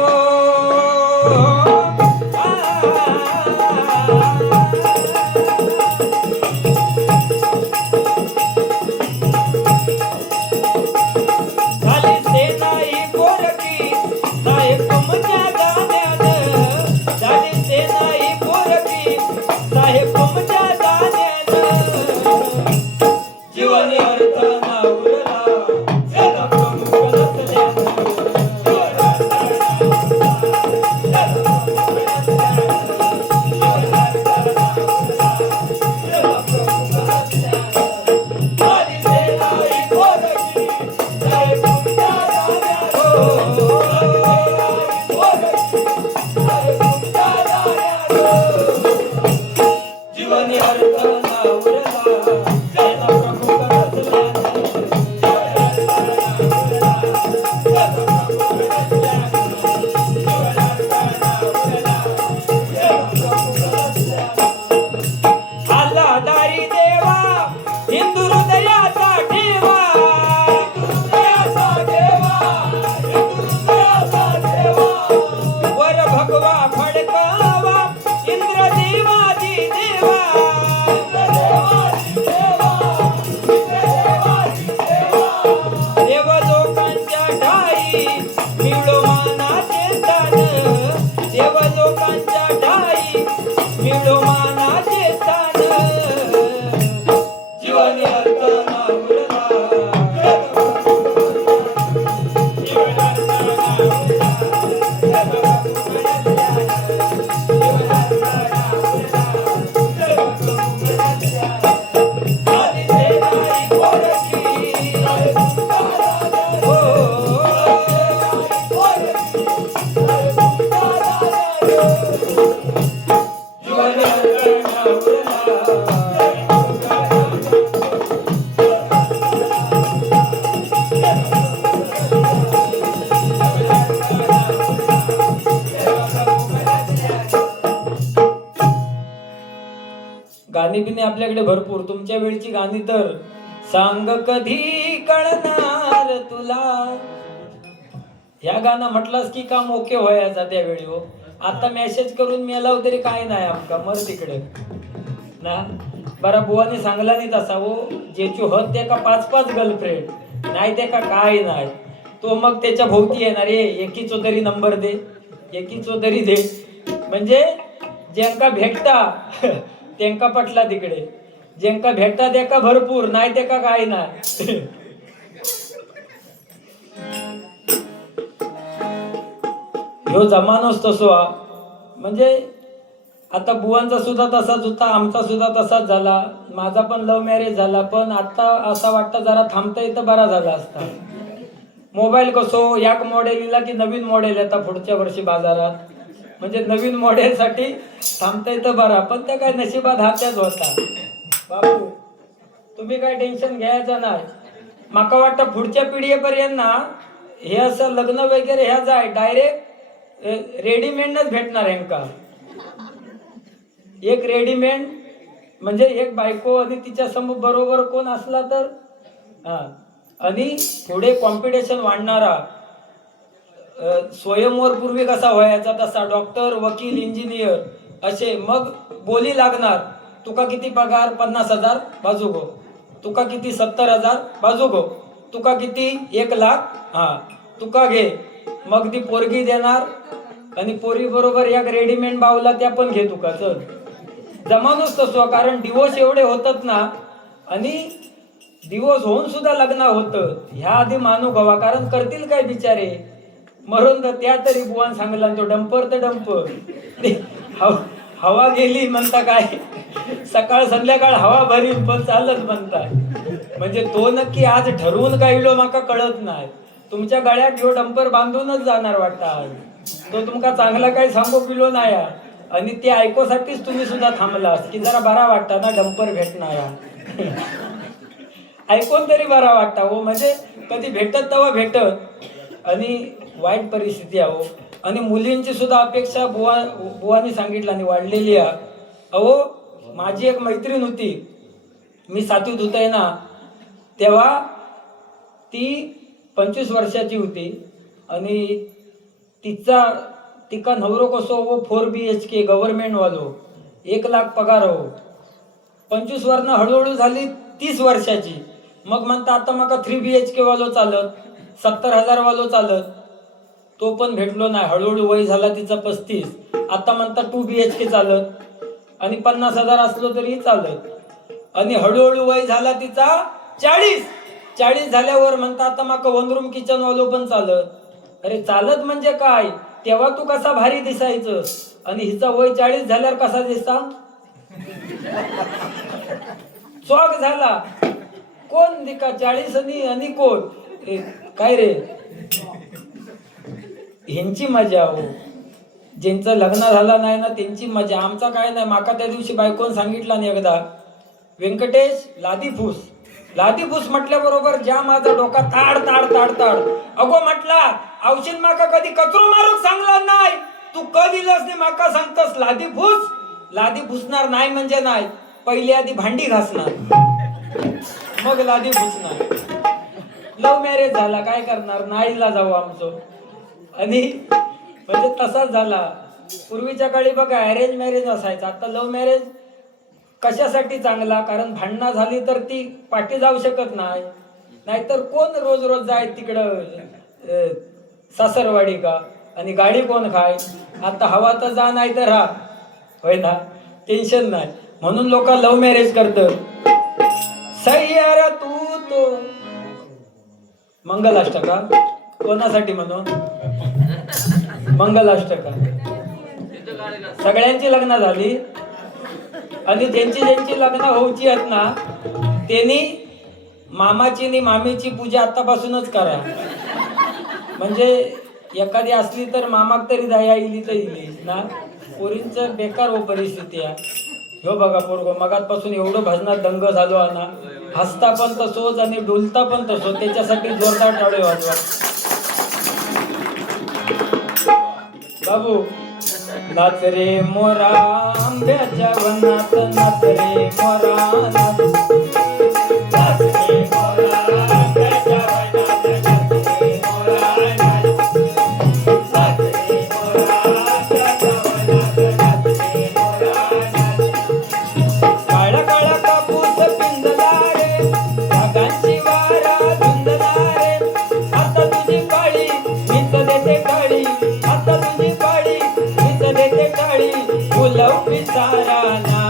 गाणी बिने आपल्याकडे भरपूर. तुमच्या वेळची गाणी तर सांग कधी कळणार तुला, ह्या गाणं म्हटलंस की काम ओके व्हायचा त्यावेळी हो. आता मेसेज करून मेलाव तरी काय नाही आमका, मर तिकडे ना. बरा बुवानी सांगला नाही तसा हो, जेची हत त्या का 5-5 गर्लफ्रेंड नाही त्या का काय नाही, तो मग त्याच्या भोवती येणार आहे. एकीचो तरी नंबर दे, एकीचो तरी दे, म्हणजे ज्यांका भेटता त्यांका पटला तिकडे, ज्यांका भेटता त्याका भरपूर नाही त्याका काय नाही. ह्यो जमानोच तसो हा. म्हणजे आता बुवांचा सुद्धा तसाच होता, आमचा सुद्धा तसाच झाला. माझा पण लव्ह मॅरेज झाला, पण आता असं वाटतं जरा थांबता येतं बरा झाला असता. मोबाईल कसो याक मॉडेल इला की नवीन मॉडेल येतात पुढच्या वर्षी बाजारात, म्हणजे नवीन मॉडेल साठी थांबता येतं बरा. पण त्या काय नशिबात हात्याच होता. बाबू तुम्ही काय टेन्शन घ्यायचं नाही. माका वाटतं पुढच्या पिढीपर्यंत ना हे असं लग्न वगैरे ह्या जाय डायरेक्ट रेडीमेडच भेटणार यांका. एक रेडीमेड म्हणजे एक बायको आणि तिच्या समोर बरोबर कोण असला तर हा. आणि पुढे कॉम्पिटिशन वाढणारा. स्वयंवर पूर्वी कसा व्हायचा तसा डॉक्टर, वकील, इंजिनियर असे. मग बोली लागणार, तुका किती पगार? 50,000 बाजू गो. तुका किती? 70,000 बाजू गो. तुका किती? 1,00,000 हा तुका घे. मग ती पोरगी देणार आणि पोरी बरोबर एक रेडीमेड बावला त्या पण घे तुका. चल जमानच तसो, कारण डिवोर्स एवढे होतात ना, आणि डिवोर्स होऊन सुद्धा लग्न होतं. ह्या आधी मानू गवा, कारण करतील काय बिचारे, मरून तर त्या तरी बुवान सांगला तो डंपर तर डंपर हवा गेली म्हणता काय, सकाळ संध्याकाळ हवा भरील पण चालत म्हणताय. म्हणजे तो नक्की आज ठरवून काय इलो माका कळत नाही. तुमच्या गळ्यात ह्यो डंपर बांधूनच जाणार वाटतं. तो तुमका चांगला काही सांगू पिलो नाही आणि ते ऐकोसाठीच तुम्ही सुद्धा थांबलास की जरा बरा वाटता ना डंपर भेटणार. ऐकून तरी बरा वाटता हो, म्हणजे कधी भेटत तेव्हा भेटत आणि वाईट परिस्थिती आहे हो. आणि मुलींची सुद्धा अपेक्षा बुवानी सांगितलं आणि वाढलेली आहे. अहो माझी एक मैत्रीण होती, मी 7वीत होते ना तेव्हा, ती 25 वर्षाची होती आणि तिका नवरो कसो हो 4 BHK गव्हर्नमेंट वालो 1 लाख पगार हो. 25 वरनं हळूहळू झाली 30 वर्षाची. मग म्हणता आता मका 3 BHK वालो चालत, 70,000 वालो चालत. तो पण भेटलो नाही. हळूहळू वय झाला तिचा 35. आता म्हणता 2 BHK चालत आणि 50,000 असलो तरी चालत. आणि हळूहळू वय झाला तिचा 40 झाल्यावर म्हणता आता माका 1 रूम किचन वालो पण चालत. अरे चालत म्हणजे काय, तेव्हा तू कसा भारी दिसायचं आणि हिचा वय 40 झाल्यावर कसा दिसता, चॉक झाला. कोण दिका 40 आणि कोण काय रे, ह्यांची मजा हो. ज्यांचं लग्न झालं नाही ना त्यांची मजा, आमचा काय नाही. माका त्या दिवशी बायकोन सांगितलं नाही एकदा, व्यंकटेश लादी फूस म्हटल्याबरोबर ज्या माझा डोका ताड ताड ताड ताड. अगो म्हटला औषध माका कधी कचरो मारूक सांगला नाही, तू कधी लस नाही माका सांगतस लादी फुसणार नाही म्हणजे नाही. पहिली आधी भांडी घासणार मग लादी फुसणार. लव्ह मॅरेज झाला, काय करणार, नाईला जाऊ आमचं. आणि म्हणजे तसाच झाला. पूर्वीच्या काळी बघा अरेंज मॅरेज असायचं, आता लव्ह मॅरेज. कशासाठी चांगला, कारण भांडणं झाली तर ती पाठी जाऊ शकत नाही. नाहीतर कोण रोज रोज जाय तिकडं सासरवाडी का, आणि गाडी कोण खाय. आता हवा तर जा नाही तर राहा, होय ना, टेन्शन नाही. म्हणून लोक लव्ह मॅरेज करतात. सय्यार तू तो मंगलाष्टका कोणासाठी म्हणून, मंगलाष्टका. सगळ्यांची लग्न झाली आणि ज्यांची लग्न होऊची आहेत ना त्यांनी मामाची आणि मामीची पूजा आतापासूनच करा. म्हणजे एखादी असली तर मामाक तरी दया इली तर इली ना. पोरींचं बेकार हो परिस्थिती आहे. ह्यो बघा पोरगो मगातपासून एवढं भजनात दंग झालो ना, हसता पण तसोच आणि डुलता पण तसो. त्याच्यासाठी जोरदार टाळे वाजवा बाबू. नाच रे मोरा आंब्याच्या वनात, नाच रे मोरा नाच रे मोरा आंब्याच्या वनात, नाच रे मोरा नाच रे मोरा आंब्याच्या वनात, नाच रे मोरा नाच. काळा काळा कापूस पिंजला रे, ढगांची वारा धुंदला रे. आता तुझी काळी मीच देते काळी, आता तुझी काळी देते काळी, फुलव पिसारा ना.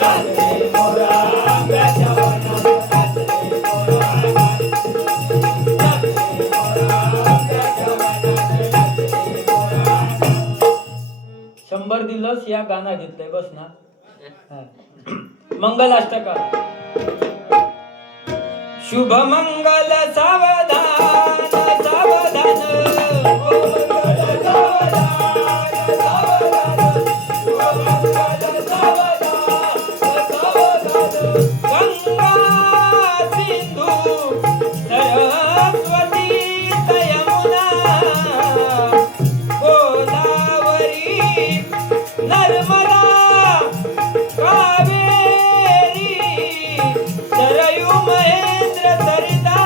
नाच रे मोरा आंब्याच्या वनात, नाच रे मोरा नाच, नाच रे मोरा आंब्याच्या वनात, नाच रे मोरा नाच. 100 दिलस या गाणं घेतलंय बस ना. मंगलाष्टका. शुभ मंगल सावधान सावधान, गंगा सिंधू सरस्वती यमुना गोदावरी नर्मदा कावेरी सरयू महेंद्र सरिता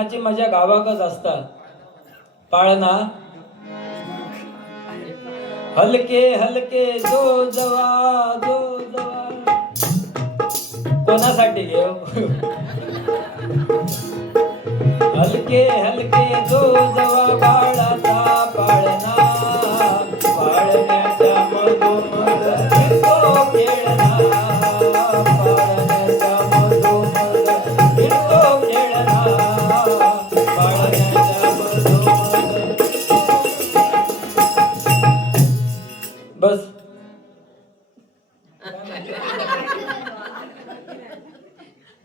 लग्नाची मजा गावाकच असतात. पाळणा हलके हलके जो जवा जो जवा कोणासाठी घेऊ. हलके हलके जो जवा बाळाचा पाळणा पाळण्याच्या मधोमध फिरतो खेळणा पाळण्याच्या मधोमध फिरतो खेळणा पाळण्याच्या मधोमध. बस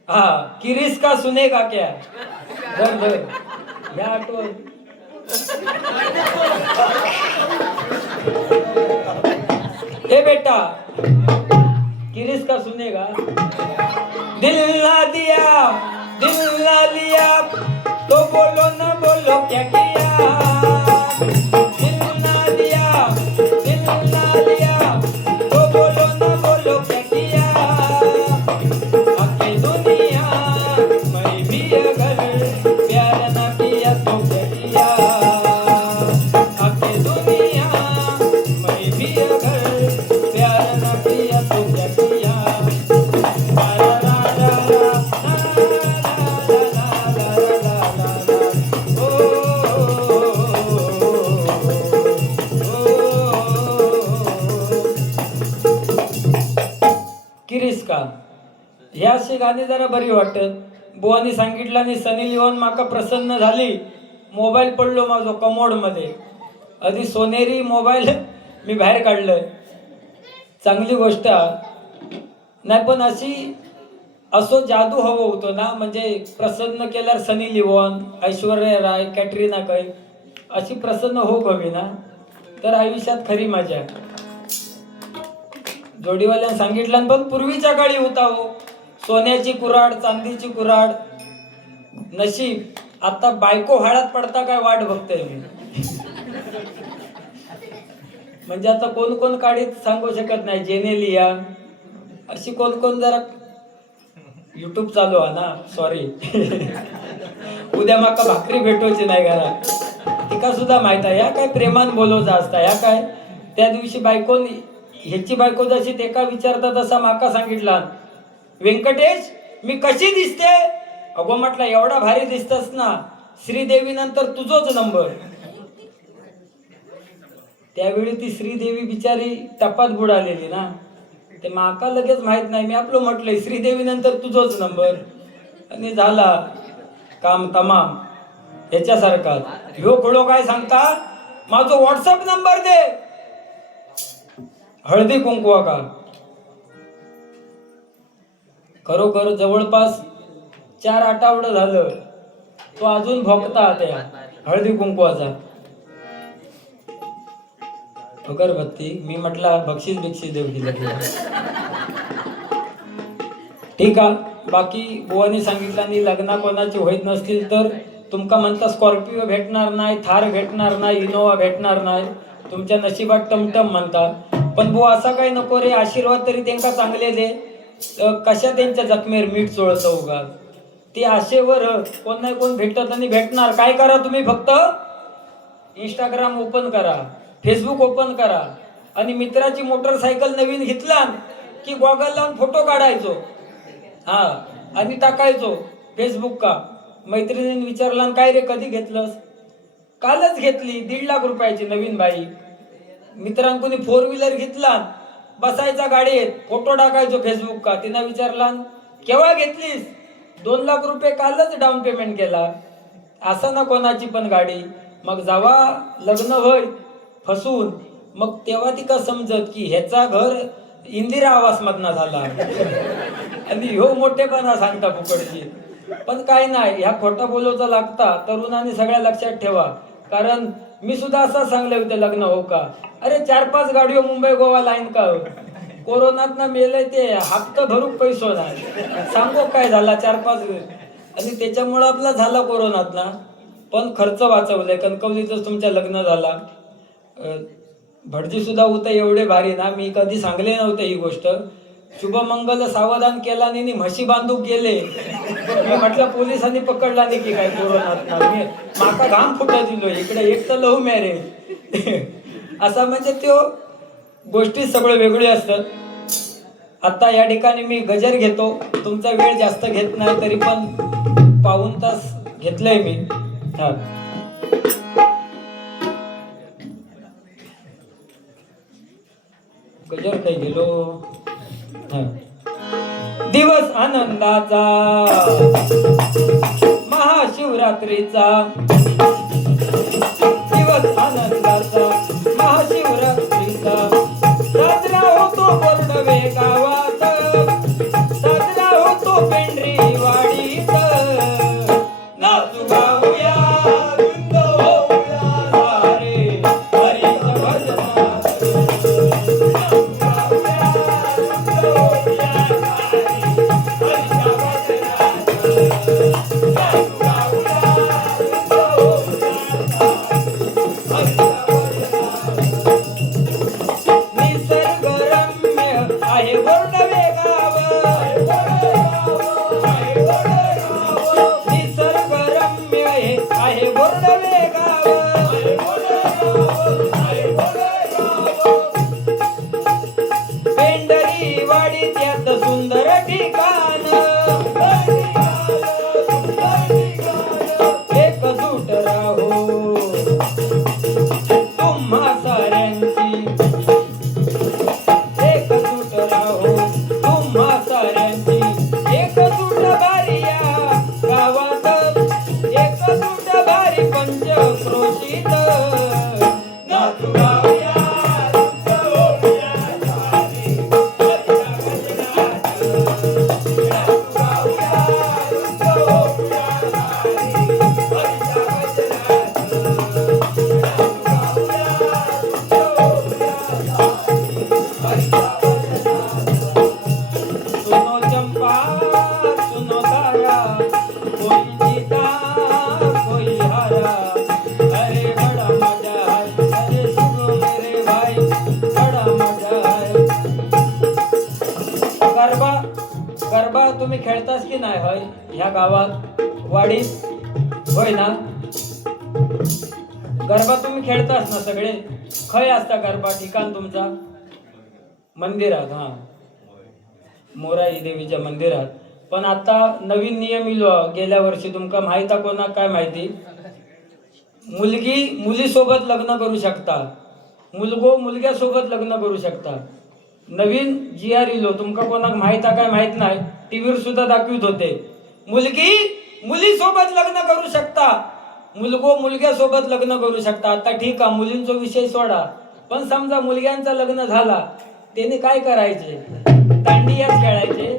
हाँ किरिस का सुनेगा क्या. धर धर या आठवण. ए बेटा किरिस का सुनेगा. दिल ना लिया तो बोलो न बोलो क्या किया. दिल ना लिया तो बोलो न बोलो क्या किया. आके दुनिया मैं भी अगर प्यार न किया तो क्या किया. आके दुनिया मैं भी अगर प्यार न किया तो क्या किया. ला ला ला ला ला किरिस का ह्या अशी गाणी जरा बरी वाटत. बुवानी सांगितलं आणि सनी लिओन माका प्रसन्न झाली. मोबाईल पडलो माझो कमोड मध्ये. आधी सोनेरी मोबाईल मी बाहेर काढलं. चांगली गोष्ट नाही पण अशी असो जादू हवं होतं ना. म्हणजे प्रसन्न केल्यावर सनी लिओन ऐश्वर्या राय कॅटरीना कैफ अशी प्रसन्न होक हवी ना. तर आयुष्यात खरी मजा. जोडीवाल्यानं सांगितलं पण पूर्वीच्या काळी होता हो सोन्याची कुऱ्हाड चांदीची कुऱ्हाड. नशीब आता बायको हाळात पडता काय वाट बघतोय मी. म्हणजे आता कोण कोण काढीत सांगू शकत नाही. जेनेलिया अशी कोण कोण जरा युट्यूब चालू आहे ना. सॉरी उद्या माका भाकरी भेटवायची नाही घरात. तिका सुद्धा माहित आहे या काय प्रेमान बोलवचा असता. या काय त्या दिवशी बायकोन ह्याची बायको जशी ते का विचारता तसा माका सांगितला. व्यंकटेश मी कशी दिसते. अगो म्हटलं एवढा भारी दिसतस ना. श्रीदेवी नंतर तुझोच नंबर. त्यावेळी ती श्रीदेवी बिचारी टपात बुडालेली ना. ते माका लगेच माहित नाही. मी आपलं म्हटलंय श्रीदेवी नंतर तुझोच नंबर आणि झाला काम तमाम. ह्याच्यासारखा ह्यो खोडो काय सांगता माझो व्हॉट्सअप नंबर दे. हळदी कुंकवा का खरोखर जवळपास 4 आठवडं झालं तो अजून भोगता त्या हळदी कुंकवाचा. अगरबत्ती मी म्हटला बक्षीस देव दिलं. ठीक आहे. बाकी बुवानी सांगितलं आणि लग्न कोणाची होत नसतील तर तुमका म्हणता स्कॉर्पिओ भेटणार नाही, थार भेटणार नाही, इनोवा भेटणार नाही. तुमच्या नशिबात टमटम म्हणता. पण बुवा असा काही नको रे. आशीर्वाद तरी त्यांना चांगले दे. कशा त्यांच्या जखमेर मीठ चोळतं उगा. ती आशेवर कोण नाही कोण भेटत आणि भेटणार. काय करा तुम्ही फक्त इंस्टाग्राम ओपन करा, फेसबुक ओपन करा आणि मित्राची मोटरसायकल नवीन घेतला की गॉगल लावून फोटो काढायचो हा आणि टाकायचो फेसबुक का. मैत्रिणीने विचारला काय रे कधी घेतलंस. कालच घेतली 1.5 लाख रुपयाची नवीन बाईक. मित्रांनी 4 व्हीलर घेतला बसायचा गाडीत फोटो टाकायचो फेसबुक का. तिनं विचारला केव्हा घेतलीस. 2 लाख रुपये कालच डाऊन पेमेंट केला. असं ना कोणाची पण गाडी. मग जेव्हा लग्न होय फसून मग तेव्हा ती का समजत की ह्याचा घर इंदिरा आवास मधना झाला आणि ह्यो मोठेपणा सांगता फुकटची. पण काय नाही ह्या खोटा बोलवचा लागता. तरुणांनी सगळ्या लक्षात ठेवा. कारण मी सुद्धा असं सांगलं होतं लग्न हो का. अरे 4-5 गाडीઓ मुंबई गोवा लाईन का कोरोनात ना मेलय ते हप्ता भरूक पैसो नाही. सांगो काय झाला 4-5 आणि त्याच्यामुळे आपला झाला कोरोनात ना. पण खर्च वाचवलाय. कणकवलीतच तुमच्या लग्न झाला. भटजी सुद्धा होतं एवढे भारी ना. मी कधी सांगले नव्हते ही गोष्ट. शुभमंगल सावधान केला आणि म्हशी बांधूक गेले. मी म्हटलं पोलिसांनी पकडला नाही की काय कोरोनात मी माका घाम फुटा दिलो इकडे. एक तर लव्ह मॅरेज असा म्हणजे त्यो गोष्टी सगळं वेगळी असतात. आता या ठिकाणी मी गजर घेतो. तुमचा वेळ जास्त घेत नाही तरी पण पाऊण तास घेतलंय मी. हा गजर काही गेलो. दिवस आनंदाचा महाशिवरात्रीचा, दिवस आनंदाचा महाशिवरात्रीचा साजरा होतो बोर्डवे गावात, साजरा होतो पेंढरी वाडीत. नाचू गाऊया धुंद होऊया सारे हरीच्या भजनात. सुंदर ठिकाण एकजूट राहो तुम्हा साऱ्यांची, एकजूट राहो तुम्हा साऱ्यांची. एकजूट भारी या गावात, एकजूट भारी पंचक्रोशीत. नाचू गाऊया गरबा तुम्ही खेळतास की नाही होय ह्या गावात वाडीत? होय ना, गरबा तुम्ही खेळतास ना सगळे? खय असता गरबा ठिकाण तुमचा? मंदिरात. हा मोराई देवीच्या मंदिरात. पण आता नवीन नियम इलो गेल्या वर्षी, तुमका माहिती कोणा काय माहिती? मुलगी मुलीसोबत लग्न करू शकता, मुलगो मुलग्यासोबत लग्न करू शकता. नवीन GR इलो, तुमका कोणाक माहित काय माहित नाही, टीव्हीवर सुद्धा दाखवित होते. मुलगी मुलीसोबत लग्न करू शकता, मुलगो मुलग्यासोबत लग्न करू शकता. आता ठीक आहे मुलींचा विषय सोडा, पण समजा मुलग्यांचा लग्न झाला त्याने काय करायचे? दांडियाच खेळायचे.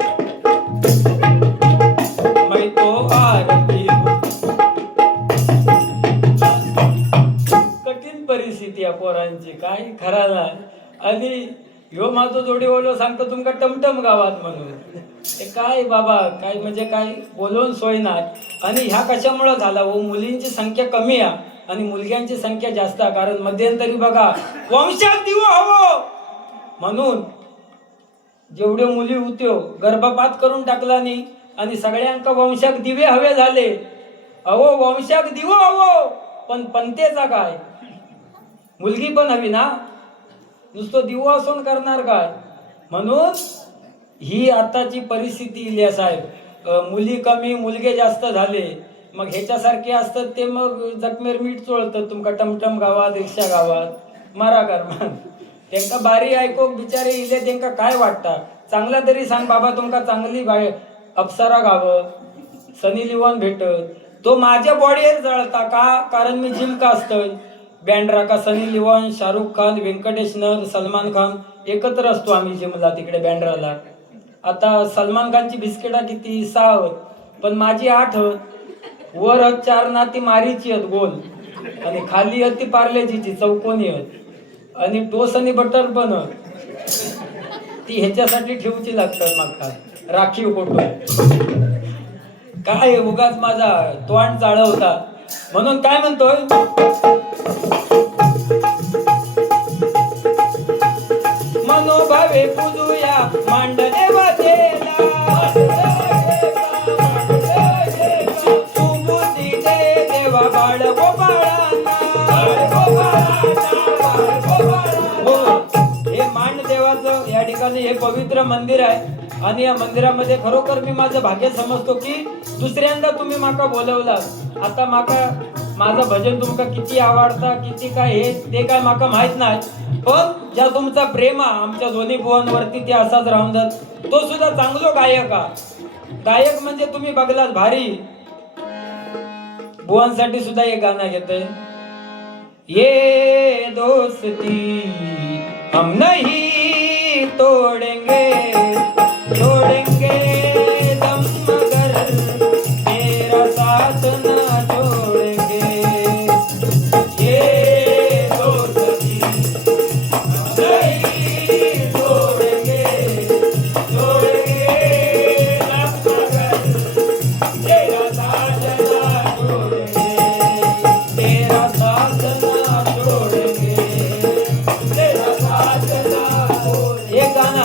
कठीण परिस्थिती आहे पोरांची, काय खरा नाही. आणि ह्यो माझं जोडी ओलो सांगतो तुमका टमटम गावात म्हणून. ते काय बाबा, काय म्हणजे काय बोलवून सोय नाही. आणि ह्या कशामुळे झाला हो? मुलींची संख्या कमी आहे आणि मुलग्यांची संख्या जास्त आहे. कारण मध्यंतरी बघा वंशात दिवो हवो म्हणून जेवढे मुली होत्यो गर्भपात करून टाकला नाही आणि सगळ्यांका वंशाक दिवे हवे झाले. अहो वंशाक दिवो हवो, पण पंतेचा काय? मुलगी पण हवी ना, नुसतं दिवो असून करणार काय? म्हणून ही आताची परिस्थिती इली साहेब. मुली कमी मुलगे जास्त झाले. मग ह्याच्यासारखे असतात ते मग जखमेर मीठ चोळतात तुमका टमटम गावात रिक्षा गावात मारा करमान. त्यांका बारी ऐको बिचारे इले त्यांका काय वाटतं? चांगला तरी सांग बाबा, तुमका चांगली अप्सरा गावं सनी लिओन भेटत. तो माझ्या बॉडीवर जळता का? कारण मी जिम का असतोय. बँड्रा का सनी लिओन, शाहरुख खान, व्यंकटेश नर, सलमान खान एकत्र असतो आम्ही जिमला तिकडे बँड्राला. आता सलमान खानची बिस्किटा किती? 6, पण माझी 8. वर 4 ना ती मारीची आहेत गोल, आणि खाली आहेत ती पार्लेजीची चौकोनी आहेत. आणि टोस आणि बटर पण ती ह्याच्यासाठी ठेवची लागतात मागता राखीव फोटो. काय उगाच माझा तोंड चाळवता. म्हणून काय म्हणतोय, मनोभावे पूजूया मांडले पवित्र मंदिर आहे आणि या मंदिरामध्ये खरोखर मी माझं भाग्य समजतो की दुसऱ्यांदा तुम्ही माका बोलवला. आता माका माझं भजन तुमका किती आवडता किती काय हे ते काय माका माहित नाही, पण ज्या तुमचा प्रेम आमच्या दोन्ही बुवांवरती ते असाच राहून जात. तो सुद्धा चांगलो गायक गायक म्हणजे तुम्ही बघलात भारी. बुवांसाठी सुद्धा एक गाणं घेतोय. ये दोस्ती हम नहीं तोड़ेंगे दम मगर तेरा साथ ना छोड़ेंगे. ये दोस्ती हम नहीं तोड़ेंगे दम मगर तेरा साथ ना छोड़ेंगे. तेरा साथ ना छोड़ेंगे, तेरा साथ ना छोड़ेंगे. ये गाना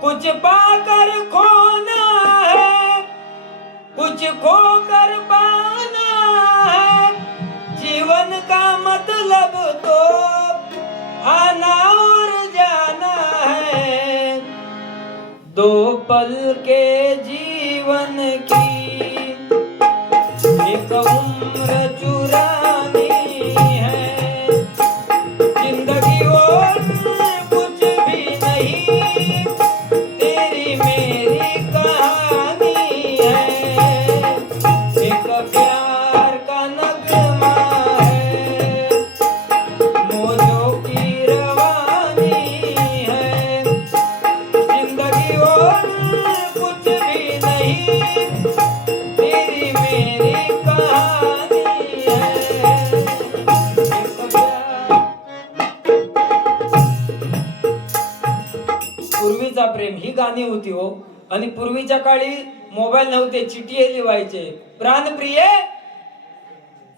कुछ पाकर खोना है, कुछ खोकर पाना है, जीवन का मतलब तो आना और जाना है. दो पल के जीवन की एक उम्र चुरानी है. जिंदगी और कुछ भी नहीं, तेरी मेरी कहानी है. एक प्यार का नगमा है, मौजों की रवानी है. जिंदगी और कुछ भी नहीं, तेरी मेरी कहानी है. एक प्यार. पूर्वीचा प्रेम ही गाणी होती हो. आणि पूर्वीच्या काळी मोबाईल नव्हते, चिठी लिहायचे. प्राणप्रिय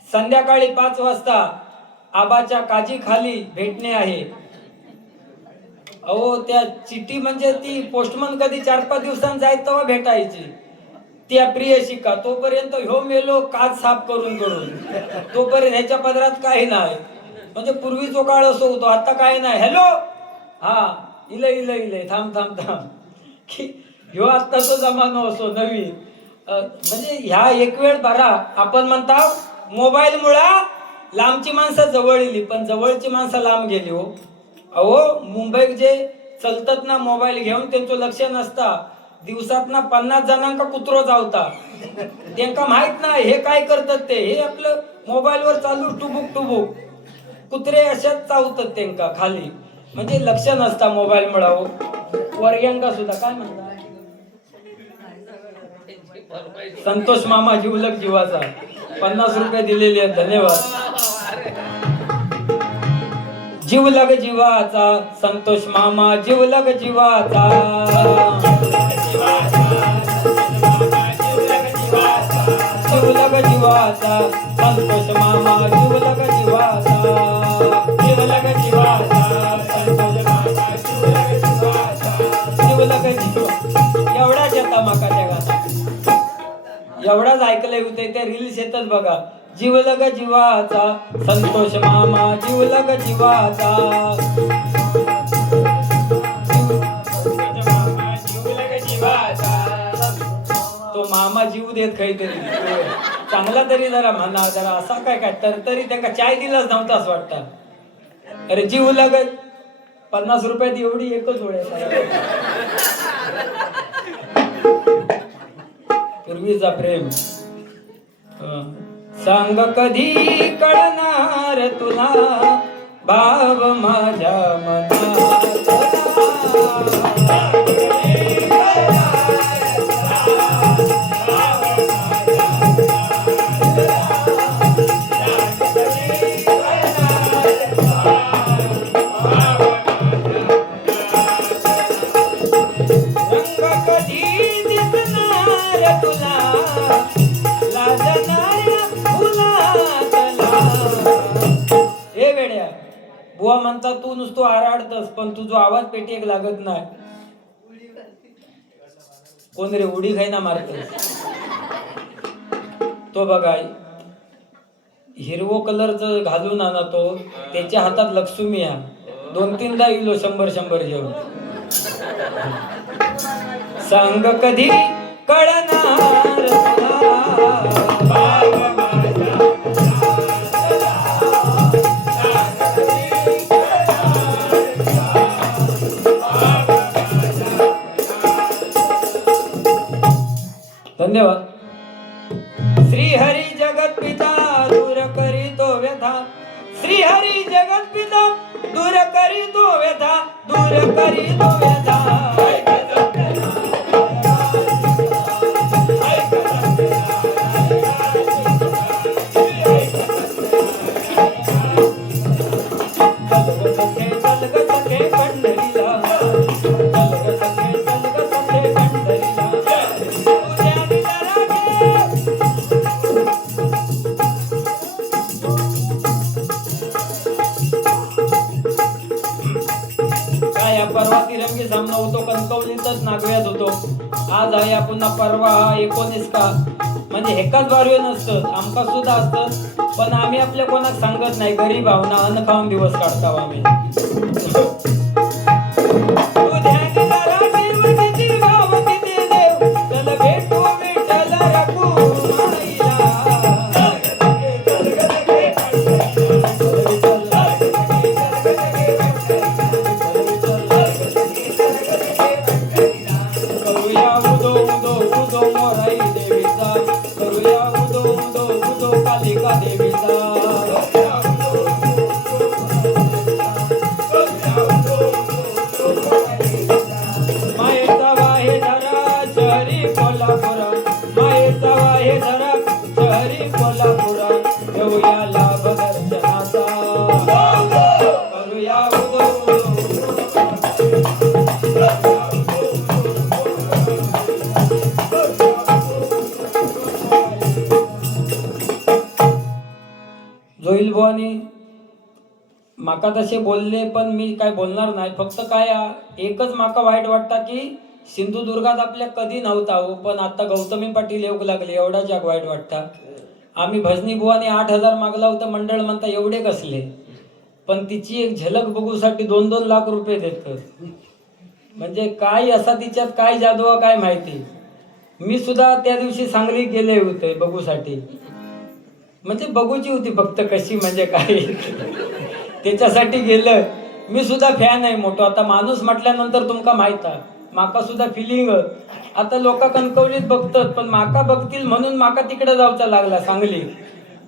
संध्याकाळी 5 वाजता आबाच्या काजी खाली भेटणे आहे. अहो त्या चिठी म्हणजे ती पोस्टमन कधी 4-5 दिवसांनी जायत तेव्हा भेटायची. त्या प्रियशिका तोपर्यंत ह्यो मेलो काच साफ करून तोपर्यंत ह्याच्या पदरात काही नाही. म्हणजे पूर्वीचो काळ असो होतो, आता काय नाही. हॅलो हा इले थांब की ह्यो आत्ताचा जमानो असो नवीन. म्हणजे ह्या एक वेळ बरा आपण म्हणता मोबाईल मुळा लांबची माणसं जवळ येली, पण जवळची माणसं लांब गेली हो. अहो मुंबईत जे चलतात ना मोबाईल घेऊन त्यांचं लक्ष नसता. दिवसात ना 50 जणांका कुत्रो चावता. त्यांका माहित नाही हे काय करतात ते. हे आपलं मोबाईलवर चालू टुबुक कुत्रे अशाच चावतात त्यांका खाली. म्हणजे लक्ष नसता मोबाईल मुळा हो. वर्ग्यांका सुद्धा काय म्हणता संतोष मामा जिवलग जीवाचा 50 रुपये दिलेले आहेत, धन्यवाद. जीवलग जीवाचा संतोष मामा जीवलग जीवाचा. जीवलग जीवाचा संतोष मामा जीवलग जीवाचा. जीवलग जीवाचा संतोष मामा जीवलग जीवा. एवढाच येता माका त्या गाता, एवढाच ऐकलंय होते. ते रील्स येतात बघा. जीवलग जीवाचा संतोष मामा जीवलग जीवाचा. तो मामा जीव देत काहीतरी चांगला तरी जरा म्हणा जरा. असा काय तर तरी त्यांना चाय दिलाच नव्हता असं वाटतं. अरे जीवलग 50 रुपयात एवढी एकच ओळ आहे. पूर्वीचा प्रेम सांग कधी कळणार तुला भाव माझ्या मनात. बुवा म्हणतात तू नुसतो आराडतस पण तुझो आवाज पेटी एक लागत नाही. कोण रे उडी खायना मारतस. तो बघा हिरवो कलरच घालून आणा तो त्याच्या हातात लक्ष्मी आहे. 2-3दा येलो 100-100 घेऊन. सांग कधी कळणार धन्यवाद. श्रीहरी जगत पिता दूर करी तो व्यथा, श्रीहरी जगत पिता दूर करी तो व्यथा, दूर करी तो व्यथा. परवा तिरंगी सामना होतो कणकवलीतच नागव्यात होतो. आज आहे आपण परवा 19 का म्हणजे एकाच बारवे नसतं आमका सुद्धा असतं, पण आम्ही आपल्या कोणाक सांगत नाही. घरी भावना अन्न खाऊन दिवस काढताव आम्ही. जोईल बुवानी माका तसे बोलले, पण मी काय बोलणार नाही. फक्त काय एकच माका वाईट वाटतं की सिंधुदुर्गात आपल्या कधी नव्हता हो, पण आता गौतमी पाटील येऊ लागले एवढा जग वाईट वाटतं. आम्ही भजनी बुवाने 8,000 मागला होता, मंडळ म्हणता एवढे कसले, पण तिची एक झलक बघूसाठी 2-2 लाख रुपये देतात. म्हणजे काय असा तिच्यात काय जादू काय माहिती. मी सुद्धा त्या दिवशी सांगलीत गेले होते बघूसाठी, म्हणजे बघूची होती फक्त कशी म्हणजे काय त्याच्यासाठी गेलं. मी सुद्धा फॅन आहे मोठो. आता माणूस म्हटल्यानंतर तुमका माहित आहे माका सुद्धा फिलिंग. आता लोक कणकवलीत बघतात, पण माका बघतील म्हणून माका तिकडे जाऊचा लागला सांगली.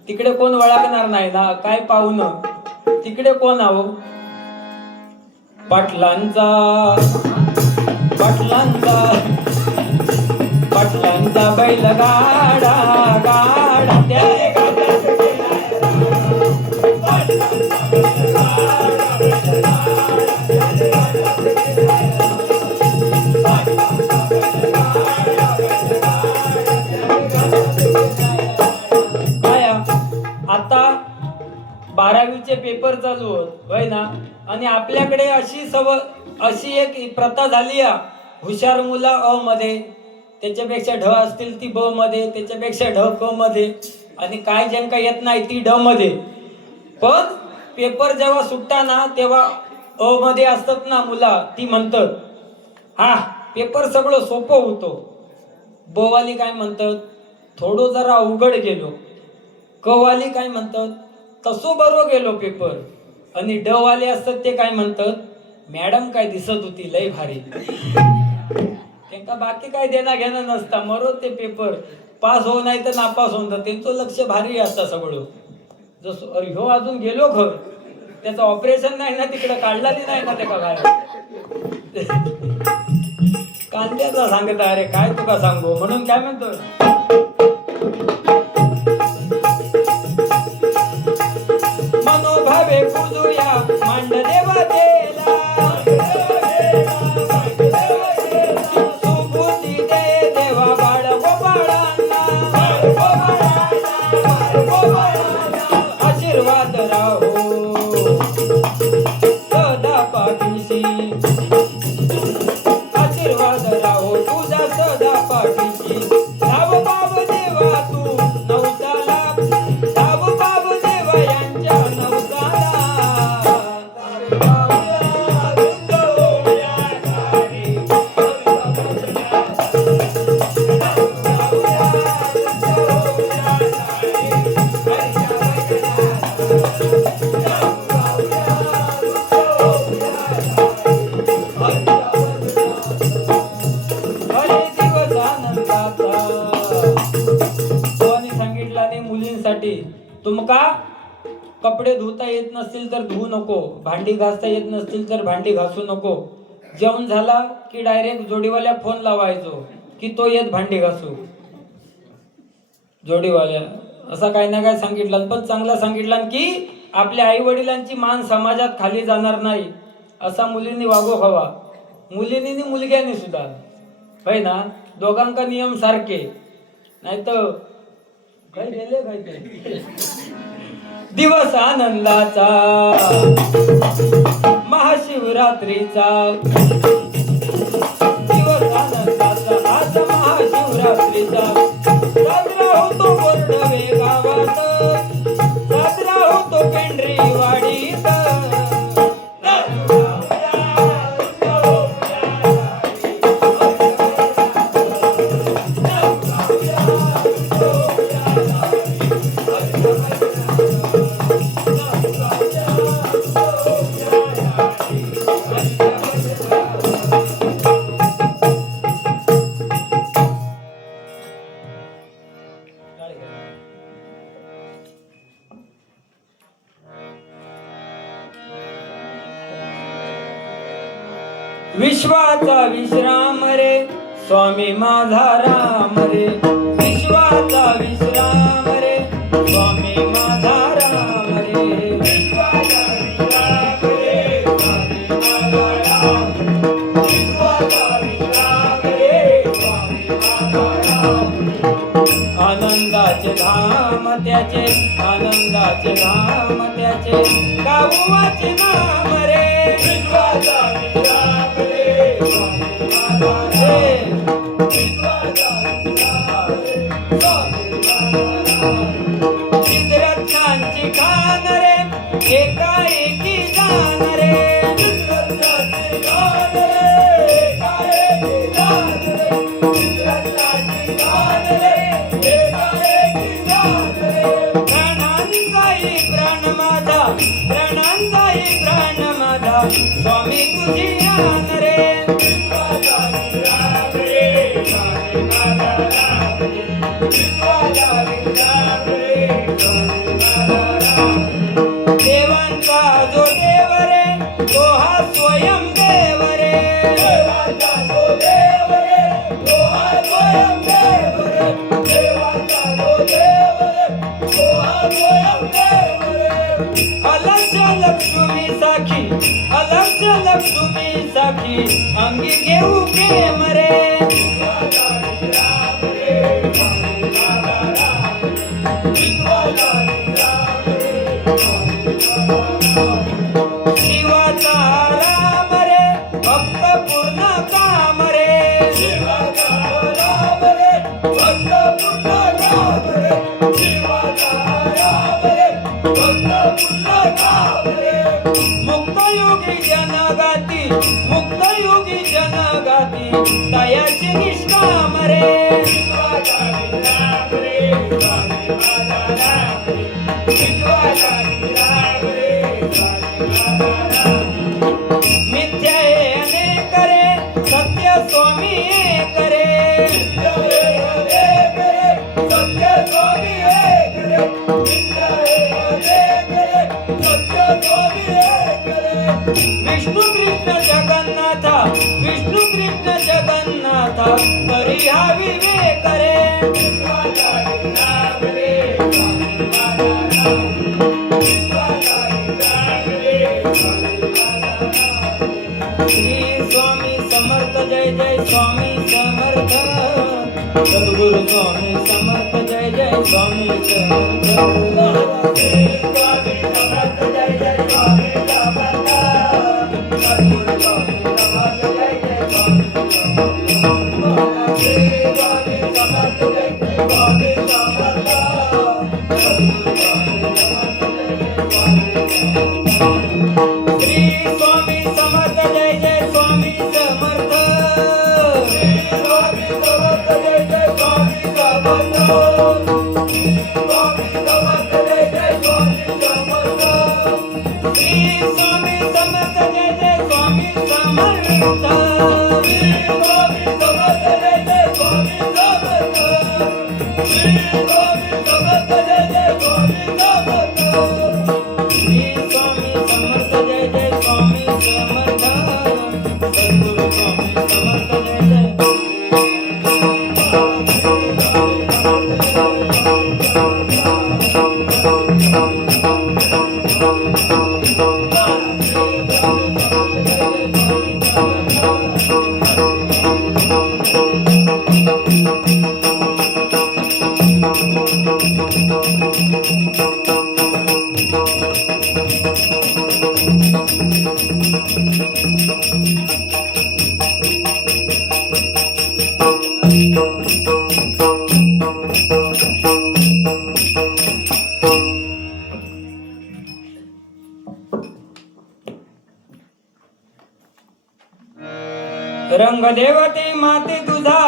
तिकडे कोण वळखणार नाही ना काय पाहुण, तिकडे कोण आहो. पाटलांचा पाटलांचा पाटलांचा बैल गाडा गाडा त्या आता 12वीचे पेपर चालू होत होय ना, आणि आपल्याकडे अशी एक प्रथा झाली आहे. हुशार मुलं अ मध्ये, त्याच्यापेक्षा ढ असतील ती ब मध्ये, त्याच्यापेक्षा ढ क मध्ये, आणि काय ज्यांका येत नाही ती ढ मध्ये. पण पेपर जेव्हा सुटता ना तेव्हा अ मध्ये असतात ना मुला, ती म्हणतात हा पेपर सगळं सोपं होतो. ब वाली काय म्हणतात थोडं जरा अवघड गेलो. क वाली काय म्हणतात तसो बरो गेलो पेपर. आणि ड वाले असतात ते काय म्हणतात मॅडम काय दिसत होती लय भारी. त्यांना बाकी काय देणं घेणं नसता, मरो ते पेपर पास हो नाही तर नापास होऊन. त्यांचं लक्ष भारी असतं सगळं. जसं अरे हो अजून गेलो घर, त्याचं ऑपरेशन नाही ना तिकडे काढलाली नाही ना ते का काय कांद्याचा सांगता. अरे काय तुका सांगू म्हणून काय म्हणतो मनोभावे पूजुया मांड देवा देला, सुबुद्धी दे देवा बाळ गोपाळांना, आशीर्वाद राहो सदा पाठीशी, आशीर्वाद राहो तुझा सदा पाठीशी. नाव पाव देवा तू तुमका कपडे धुता येत नसतील तर धुवू नको, भांडी घासता येत नसतील तर भांडी घासू नको. जेवण झाला की डायरेक्ट जोडीवाल्या फोन लावायचो की तो येत भांडी घासू. जोडीवाल्या असा काही ना काय सांगितलं, पण चांगला सांगितलं की आपल्या आई वडिलांची मान समाजात खाली जाणार नाही असा मुलींनी वागो हवा. मुलींनी मुलग्यांनी सुद्धा है ना, दोघांका नियम सारखे, नाही तर काय गेले काय ते. दिवस आनंदाचा महाशिवरात्रीचा, दिवस आनंदाचा आज महाशिवरात्रीचा, साजरा होतो बोर्डवे गावात, साजरा होतो पेंढरी वाडीत. विश्वाचा विश्राम रे स्वामी माझा राम रे, विश्वाचा विश्राम रे स्वामी माझा राम रे, विश्वाचा विश्राम रे स्वामी माझा राम, विश्वाचा विश्राम रे स्वामी माझा राम. आनंदाचे धाम त्याचे, आनंदाचे धाम त्याचे, गावाचे नाम रे, विश्वाचा विश्राम चित्ररथांची खान रे एकाएकी जाण रे, चित्ररथांची खान रे एकाएकी जाण रे, चित्ररथांची खान रे एकाएकी जाण रे. प्राणांचाही प्राण माझा, प्राणांचाही प्राण माझा, स्वामी तुझी आन रे. देवांचा जो देव रे तो हा स्वयं देव रे, देवांचा जो देव रे तो हा स्वयं देव रे, देवांचा जो देव रे तो हा स्वयं देव रे. अलक्ष्य लक्ष्मी साखी, अलक्ष्य लक्ष्मी साखी, अंगी घेऊ प्रेम रे. शिवाचा राम रे भक्त पूर्ण काम रे, शिवाचा राम रे भक्त पूर्ण काम रे, शिवाचा राम रे भक्त पूर्ण काम रे. मुक्तयोगी जनगाती, मुक्तयोगी जनगाती, दयाची निष्काम रे, शिवाचा राम रे स्वामी माझा राम रे, शिवाचा राम रे स्वामी माझा राम. मिथ्या हे अनेक रे सत्य स्वामी एक रे, मिथ्या हे अनेक रे सत्य स्वामी एक रे, मिथ्या हे अनेक रे सत्य स्वामी एक रे. विष्णू कृष्ण जगन्नाथा, विष्णू कृष्ण जगन्नाथा, तरी हा विवेक रे. विश्वाचा विश्राम रे स्वामी माझा राम, विश्वाचा विश्राम रे स्वामी माझा राम. श्री स्वामी समर्थ जय जय स्वामी समर्थ, सद्गुरु स्वामी समर्थ जय जय स्वामी समर्थ. श्री स्वामी समर्थ जय जय स्वामी समर्थ, सद्गुरु स्वामी समर्थ जय जय स्वामी समर्थ. श्री स्वामी समर्थ जय जय स्वामी समर्थ, सद्गुरु स्वामी समर्थ जय जय स्वामी समर्थ. श्री स्वामी समर्थ जय जय स्वामी समर्थ, श्री स्वामी समर्थ जय जय स्वामी समर्थ, श्री स्वामी समर्थ जय जय स्वामी समर्थ, श्री स्वामी समर्थ जय जय स्वामी समर्थ, श्री स्वामी समर्थ जय जय स्वामी समर्थ, श्री स्वामी समर्थ जय जय स्वामी समर्थ. रंग देवते माते तुझा